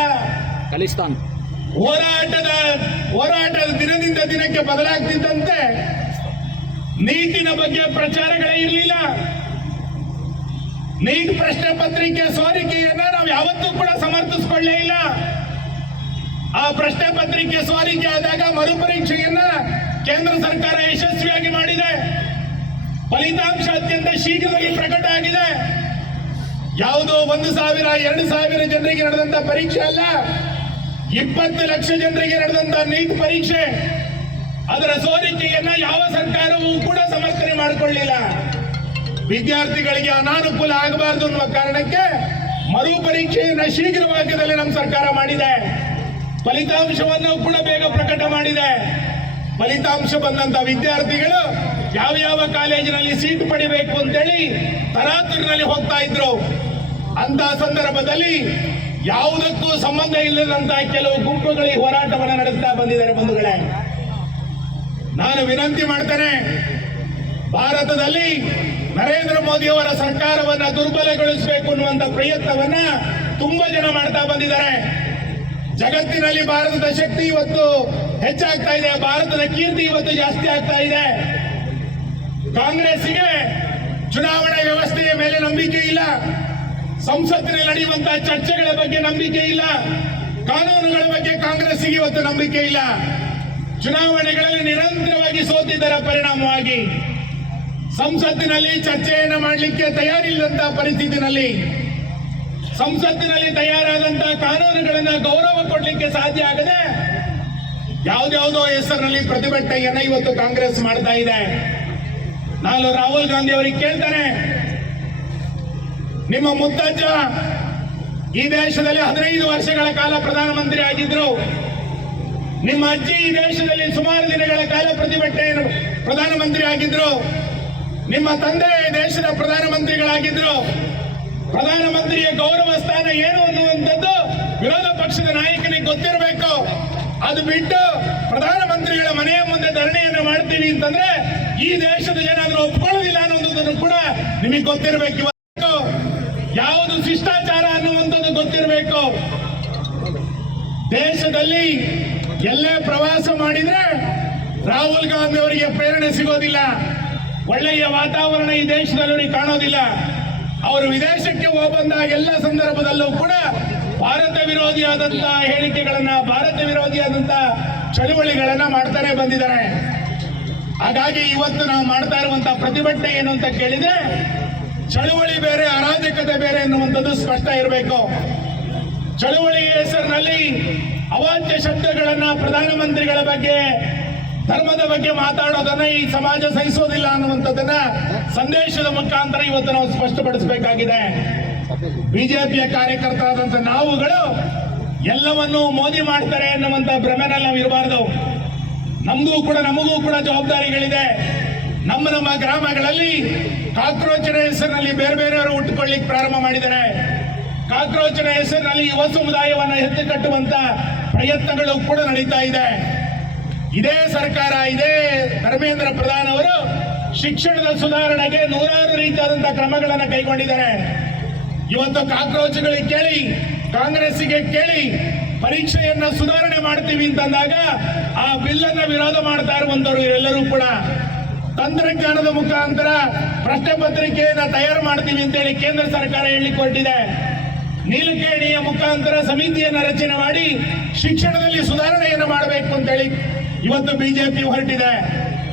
ಖಲಿಸ್ತಾನ್ ಹೋರಾಟದ ದಿನದಿಂದ ದಿನಕ್ಕೆ ಬದಲಾಗ್ತಿದ್ದಂತೆ ನೀಟಿನ ಬಗ್ಗೆ ಪ್ರಚಾರಗಳೇ ಇರಲಿಲ್ಲ. ನೀಟ್ ಪ್ರಶ್ನೆ ಪತ್ರಿಕೆ ಸೋರಿಕೆಯನ್ನ ನಾವು ಯಾವತ್ತೂ ಕೂಡ ಸಮರ್ಥಿಸಿಕೊಳ್ಳೇ ಇಲ್ಲ. ಆ ಪ್ರಶ್ನೆ ಪತ್ರಿಕೆ ಸೋರಿಕೆ ಆದಾಗ ಮರುಪರೀಕ್ಷೆಯನ್ನ ಕೇಂದ್ರ ಸರ್ಕಾರ ಯಶಸ್ವಿಯಾಗಿ ಮಾಡಿದೆ. ಫಲಿತಾಂಶ ಅತ್ಯಂತ ಶೀಘ್ರದಲ್ಲಿ ಪ್ರಕಟ ಆಗಿದೆ. ಯಾವುದೋ 1,000, 2,000 ಜನರಿಗೆ ನಡೆದಂತ ಪರೀಕ್ಷೆ ಅಲ್ಲ, 20 ಲಕ್ಷ ಜನರಿಗೆ ನಡೆದಂತ ನೀಟ್ ಪರೀಕ್ಷೆ. ಅದರ ಸೋರಿಕೆಯನ್ನ ಯಾವ ಸರ್ಕಾರವೂ ಕೂಡ ಸಮರ್ಥನೆ ಮಾಡಿಕೊಳ್ಳಿಲ್ಲ. ವಿದ್ಯಾರ್ಥಿಗಳಿಗೆ ಅನಾನುಕೂಲ ಆಗಬಾರದು ಅನ್ನುವ ಕಾರಣಕ್ಕೆ ಮರುಪರೀಕ್ಷೆಯನ್ನ ಶೀಘ್ರವಾಗಿ ನಮ್ಮ ಸರ್ಕಾರ ಮಾಡಿದೆ. ಫಲಿತಾಂಶವನ್ನು ಕೂಡ ಬೇಗ ಪ್ರಕಟ ಮಾಡಿದೆ. ಫಲಿತಾಂಶ ಬಂದಂತ ವಿದ್ಯಾರ್ಥಿಗಳು ಯಾವ ಕಾಲೇಜಿನಲ್ಲಿ ಸೀಟು ಪಡಿಬೇಕು ಅಂತೇಳಿ ತರಾತುರಿನಲ್ಲಿ ಹೋಗ್ತಾ ಇದ್ರು. ಅಂತ ಸಂದರ್ಭದಲ್ಲಿ ಯಾವುದಕ್ಕೂ ಸಂಬಂಧ ಇಲ್ಲದಂತಹ ಕೆಲವು ಗುಂಪುಗಳು ಈ ಹೋರಾಟವನ್ನು ನಡೆಸ್ತಾ ಬಂದಿದ್ದಾರೆ. ಬಂಧುಗಳೇ, ನಾನು ವಿನಂತಿ ಮಾಡ್ತೇನೆ, ಭಾರತದಲ್ಲಿ ನರೇಂದ್ರ ಮೋದಿಯವರ ಸರ್ಕಾರವನ್ನ ದುರ್ಬಲಗೊಳಿಸಬೇಕು ಅನ್ನುವಂತ ಪ್ರಯತ್ನವನ್ನ ತುಂಬಾ ಜನ ಮಾಡ್ತಾ ಬಂದಿದ್ದಾರೆ. ಜಗತ್ತಿನಲ್ಲಿ ಭಾರತದ ಶಕ್ತಿ ಇವತ್ತು ಹೆಚ್ಚಾಗ್ತಾ ಇದೆ, ಭಾರತದ ಕೀರ್ತಿ ಇವತ್ತು ಜಾಸ್ತಿ ಆಗ್ತಾ ಇದೆ. ಕಾಂಗ್ರೆಸ್ಸಿಗೆ ಚುನಾವಣಾ ವ್ಯವಸ್ಥೆಯ ಮೇಲೆ ನಂಬಿಕೆ ಇಲ್ಲ, ಸಂಸತ್ತಿನಲ್ಲಿ ನಡೆಯುವಂತಹ ಚರ್ಚೆಗಳ ಬಗ್ಗೆ ನಂಬಿಕೆ ಇಲ್ಲ, ಕಾನೂನುಗಳ ಬಗ್ಗೆ ಕಾಂಗ್ರೆಸ್ಸಿಗೆ ಇವತ್ತು ನಂಬಿಕೆ ಇಲ್ಲ. ಚುನಾವಣೆಗಳಲ್ಲಿ ನಿರಂತರವಾಗಿ ಸೋತಿದ್ದರ ಪರಿಣಾಮವಾಗಿ ಸಂಸತ್ತಿನಲ್ಲಿ ಚರ್ಚೆಯನ್ನು ಮಾಡಲಿಕ್ಕೆ ತಯಾರಿಲ್ಲದಂತಹ ಪರಿಸ್ಥಿತಿನಲ್ಲಿ ಸಂಸತ್ತಿನಲ್ಲಿ ತಯಾರಾದಂತಹ ಕಾನೂನುಗಳನ್ನು ಗೌರವ ಕೊಡಲಿಕ್ಕೆ ಸಾಧ್ಯ ಆಗದೆ ಯಾವುದ್ಯಾವುದೋ ಹೆಸರಿನಲ್ಲಿ ಪ್ರತಿಭಟನೆಯನ್ನ ಇವತ್ತು ಕಾಂಗ್ರೆಸ್ ಮಾಡ್ತಾ ಇದೆ. ನಾನು ರಾಹುಲ್ ಗಾಂಧಿ ಅವರಿಗೆ ಕೇಳ್ತಾನೆ, ನಿಮ್ಮ ಮುತ್ತಜ್ಜ ಈ ದೇಶದಲ್ಲಿ 15 ವರ್ಷಗಳ ಕಾಲ ಪ್ರಧಾನಮಂತ್ರಿ ಆಗಿದ್ರು. ನಿಮ್ಮ ಅಜ್ಜಿ ಈ ದೇಶದಲ್ಲಿ ಸುಮಾರು ದಿನಗಳ ಕಾಲ ಪ್ರಧಾನಮಂತ್ರಿ ಆಗಿದ್ರು. ನಿಮ್ಮ ತಂದೆ ದೇಶದ ಪ್ರಧಾನಮಂತ್ರಿಗಳಾಗಿದ್ರು. ಪ್ರಧಾನಮಂತ್ರಿಯ ಗೌರವ ಸ್ಥಾನ ಏನು ಅನ್ನುವಂಥದ್ದು ವಿರೋಧ ಪಕ್ಷದ ನಾಯಕನಿಗೆ ಗೊತ್ತಿರಬೇಕು. ಅದು ಬಿಟ್ಟು ಪ್ರಧಾನಮಂತ್ರಿಗಳ ಮನೆಯ ಮುಂದೆ ಧರಣಿಯನ್ನು ಮಾಡ್ತೀವಿ ಅಂತಂದ್ರೆ ಈ ದೇಶದ ಜನ ಅದನ್ನು ಒಪ್ಕೊಳ್ಳೋದಿಲ್ಲ ಅನ್ನೋದನ್ನು ಕೂಡ ನಿಮಗೆ ಗೊತ್ತಿರಬೇಕು. ಯಾವುದು ಶಿಷ್ಟಾಚಾರ ಅನ್ನುವಂಥದ್ದು ಗೊತ್ತಿರಬೇಕು. ದೇಶದಲ್ಲಿ ಎಲ್ಲೇ ಪ್ರವಾಸ ಮಾಡಿದ್ರೆ ರಾಹುಲ್ ಗಾಂಧಿ ಅವರಿಗೆ ಪ್ರೇರಣೆ ಸಿಗೋದಿಲ್ಲ. ಒಳ್ಳೆಯ ವಾತಾವರಣ ಈ ದೇಶದಲ್ಲಿ ಅವರಿಗೆ ಕಾಣೋದಿಲ್ಲ. ಅವರು ವಿದೇಶಕ್ಕೆ ಹೋಗ್ಬಂದಾಗ ಎಲ್ಲ ಸಂದರ್ಭದಲ್ಲೂ ಕೂಡ ಭಾರತ ವಿರೋಧಿಯಾದಂತಹ ಹೇಳಿಕೆಗಳನ್ನ, ಭಾರತ ವಿರೋಧಿಯಾದಂತಹ ಚಳುವಳಿಗಳನ್ನ ಮಾಡ್ತಾನೆ ಬಂದಿದ್ದಾರೆ. ಹಾಗಾಗಿ ಇವತ್ತು ನಾವು ಮಾಡ್ತಾ ಇರುವಂತಹ ಪ್ರತಿಭಟನೆ ಏನು ಅಂತ ಕೇಳಿದ್ರೆ ಚಳುವಳಿ ಬೇರೆ, ಅರಾಜಕತೆ ಬೇರೆ ಎನ್ನುವಂಥದ್ದು ಸ್ಪಷ್ಟ ಇರಬೇಕು. ಚಳುವಳಿ ಹೆಸರಿನಲ್ಲಿ ಅವಾಚ್ಯ ಶಬ್ದಗಳನ್ನ ಪ್ರಧಾನಮಂತ್ರಿಗಳ ಬಗ್ಗೆ, ಧರ್ಮದ ಬಗ್ಗೆ ಮಾತಾಡೋದನ್ನ ಈ ಸಮಾಜ ಸಹಿಸೋದಿಲ್ಲ ಅನ್ನುವಂಥದ್ದನ್ನ ಸಂದೇಶದ ಮುಖಾಂತರ ಇವತ್ತು ನಾವು ಸ್ಪಷ್ಟಪಡಿಸಬೇಕಾಗಿದೆ. ಬಿಜೆಪಿಯ ಕಾರ್ಯಕರ್ತರಾದಂಥ ನಾವುಗಳು ಎಲ್ಲವನ್ನೂ ಮೋದಿ ಮಾಡ್ತಾರೆ ಎನ್ನುವಂತ ಭ್ರಮೆನಲ್ಲಿ ನಾವು ಇರಬಾರ್ದು. ನಮಗೂ ಕೂಡ ಜವಾಬ್ದಾರಿಗಳಿದೆ. ನಮ್ಮ ಗ್ರಾಮಗಳಲ್ಲಿ ಕಾಕ್ರೋಚಿನ ಹೆಸರಿನಲ್ಲಿ ಬೇರೆ ಬೇರೆಯವರು ಹುಟ್ಟುಕೊಳ್ಳಿಕ್ಕೆ ಪ್ರಾರಂಭ ಮಾಡಿದ್ದಾರೆ. ಕಾಕ್ರೋಚಿನ ಹೆಸರಿನಲ್ಲಿ ಯುವ ಸಮುದಾಯವನ್ನು ಎತ್ತು ಕಟ್ಟುವಂತ ಪ್ರಯತ್ನಗಳು ಕೂಡ ನಡೀತಾ ಇದೆ. ಇದೇ ಸರ್ಕಾರ, ಇದೇ ಧರ್ಮೇಂದ್ರ ಪ್ರಧಾನ್ ಅವರು ಶಿಕ್ಷಣದ ಸುಧಾರಣೆಗೆ ನೂರಾರು ರೀತಿಯಾದಂತಹ ಕ್ರಮಗಳನ್ನು ಕೈಗೊಂಡಿದ್ದಾರೆ. ಇವತ್ತು ಕಾಕ್ರೋಚ್ಗಳಿಗೆ ಕೇಳಿ, ಕಾಂಗ್ರೆಸ್ಸಿಗೆ ಕೇಳಿ ಪರೀಕ್ಷೆಯನ್ನ ಸುಧಾರಣೆ ಮಾಡ್ತೀವಿ ಅಂತಂದಾಗ ಆ ಬಿಲ್ ಅನ್ನ ವಿರೋಧ ಮಾಡ್ತಾ ಇರುವಂತವರು ಇವರೆಲ್ಲರೂ ಕೂಡ ತಂತ್ರಜ್ಞಾನದ ಮುಖಾಂತರ ಪ್ರಶ್ನೆ ಪತ್ರಿಕೆಯನ್ನ ತಯಾರು ಮಾಡ್ತೀವಿ ಅಂತೇಳಿ ಕೇಂದ್ರ ಸರ್ಕಾರ ಹೇಳಿಕೆ ಹೊರಟಿದೆ. ನೀಲಕೇಣಿಯ ಮುಖಾಂತರ ಸಮಿತಿಯನ್ನ ರಚನೆ ಮಾಡಿ ಶಿಕ್ಷಣದಲ್ಲಿ ಸುಧಾರಣೆಯನ್ನು ಮಾಡಬೇಕು ಅಂತೇಳಿ ಇವತ್ತು ಬಿಜೆಪಿ ಹೊರಟಿದೆ.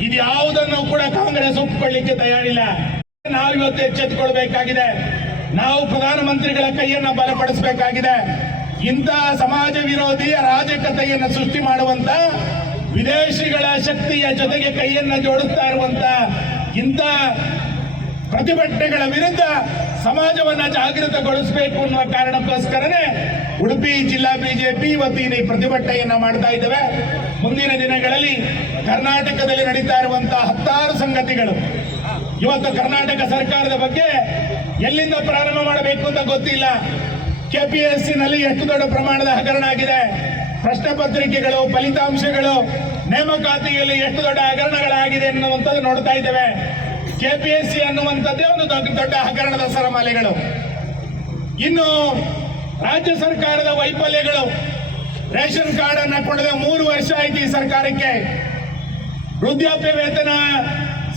ಇದು ಯಾವುದನ್ನು ಕೂಡ ಕಾಂಗ್ರೆಸ್ ಒಪ್ಪಿಕೊಳ್ಳಿಕ್ಕೆ ತಯಾರಿಲ್ಲ. ನಾವು ಇವತ್ತು ಎಚ್ಚೆತ್ತುಕೊಳ್ಬೇಕಾಗಿದೆ. ನಾವು ಪ್ರಧಾನಮಂತ್ರಿಗಳ ಕೈಯನ್ನ ಬಲಪಡಿಸಬೇಕಾಗಿದೆ. ಇಂತಹ ಸಮಾಜ ವಿರೋಧಿ ಅರಾಜಕತೆಯನ್ನು ಸೃಷ್ಟಿ ಮಾಡುವಂತ, ವಿದೇಶಿಗಳ ಶಕ್ತಿಯ ಜೊತೆಗೆ ಕೈಯನ್ನ ಜೋಡಿಸ್ತಾ ಇರುವಂತ ಇಂಥ ಪ್ರತಿಭಟನೆಗಳ ವಿರುದ್ಧ ಸಮಾಜವನ್ನ ಜಾಗೃತಗೊಳಿಸಬೇಕು ಅನ್ನುವ ಕಾರಣಕ್ಕೋಸ್ಕರನೇ ಉಡುಪಿ ಜಿಲ್ಲಾ ಬಿಜೆಪಿ ಇವತ್ತಿನ ಈ ಪ್ರತಿಭಟನೆಯನ್ನ ಮಾಡ್ತಾ ಇದ್ದೇವೆ. ಮುಂದಿನ ದಿನಗಳಲ್ಲಿ ಕರ್ನಾಟಕದಲ್ಲಿ ನಡೀತಾ ಇರುವಂತಹ ಹತ್ತಾರು ಸಂಗತಿಗಳು, ಇವತ್ತು ಕರ್ನಾಟಕ ಸರ್ಕಾರದ ಬಗ್ಗೆ ಎಲ್ಲಿಂದ ಪ್ರಾರಂಭ ಮಾಡಬೇಕು ಅಂತ ಗೊತ್ತಿಲ್ಲ. ಕೆಪಿಎಸ್ಸಿ ನಲ್ಲಿ ಎಷ್ಟು ದೊಡ್ಡ ಪ್ರಮಾಣದ ಹಗರಣ ಆಗಿದೆ. ಪ್ರಶ್ನೆ ಪತ್ರಿಕೆಗಳು, ಫಲಿತಾಂಶಗಳು, ನೇಮಕಾತಿಯಲ್ಲಿ ಎಷ್ಟು ದೊಡ್ಡ ಹಗರಣಗಳಾಗಿದೆ ಎನ್ನುವಂಥದ್ದು ನೋಡ್ತಾ ಇದ್ದೇವೆ. ಕೆಪಿಎಸ್ಸಿ ಅನ್ನುವಂಥದ್ದೇ ಒಂದು ದೊಡ್ಡ ಹಗರಣದ ಸರಮಾಲೆಗಳು. ಇನ್ನು ರಾಜ್ಯ ಸರ್ಕಾರದ ವೈಫಲ್ಯಗಳು. ರೇಷನ್ ಕಾರ್ಡ್ ಅನ್ನ ಕೊಡದೆ 3 ವರ್ಷ ಆಯ್ತು ಈ ಸರ್ಕಾರಕ್ಕೆ. ವೃದ್ಧಾಪ್ಯ ವೇತನ,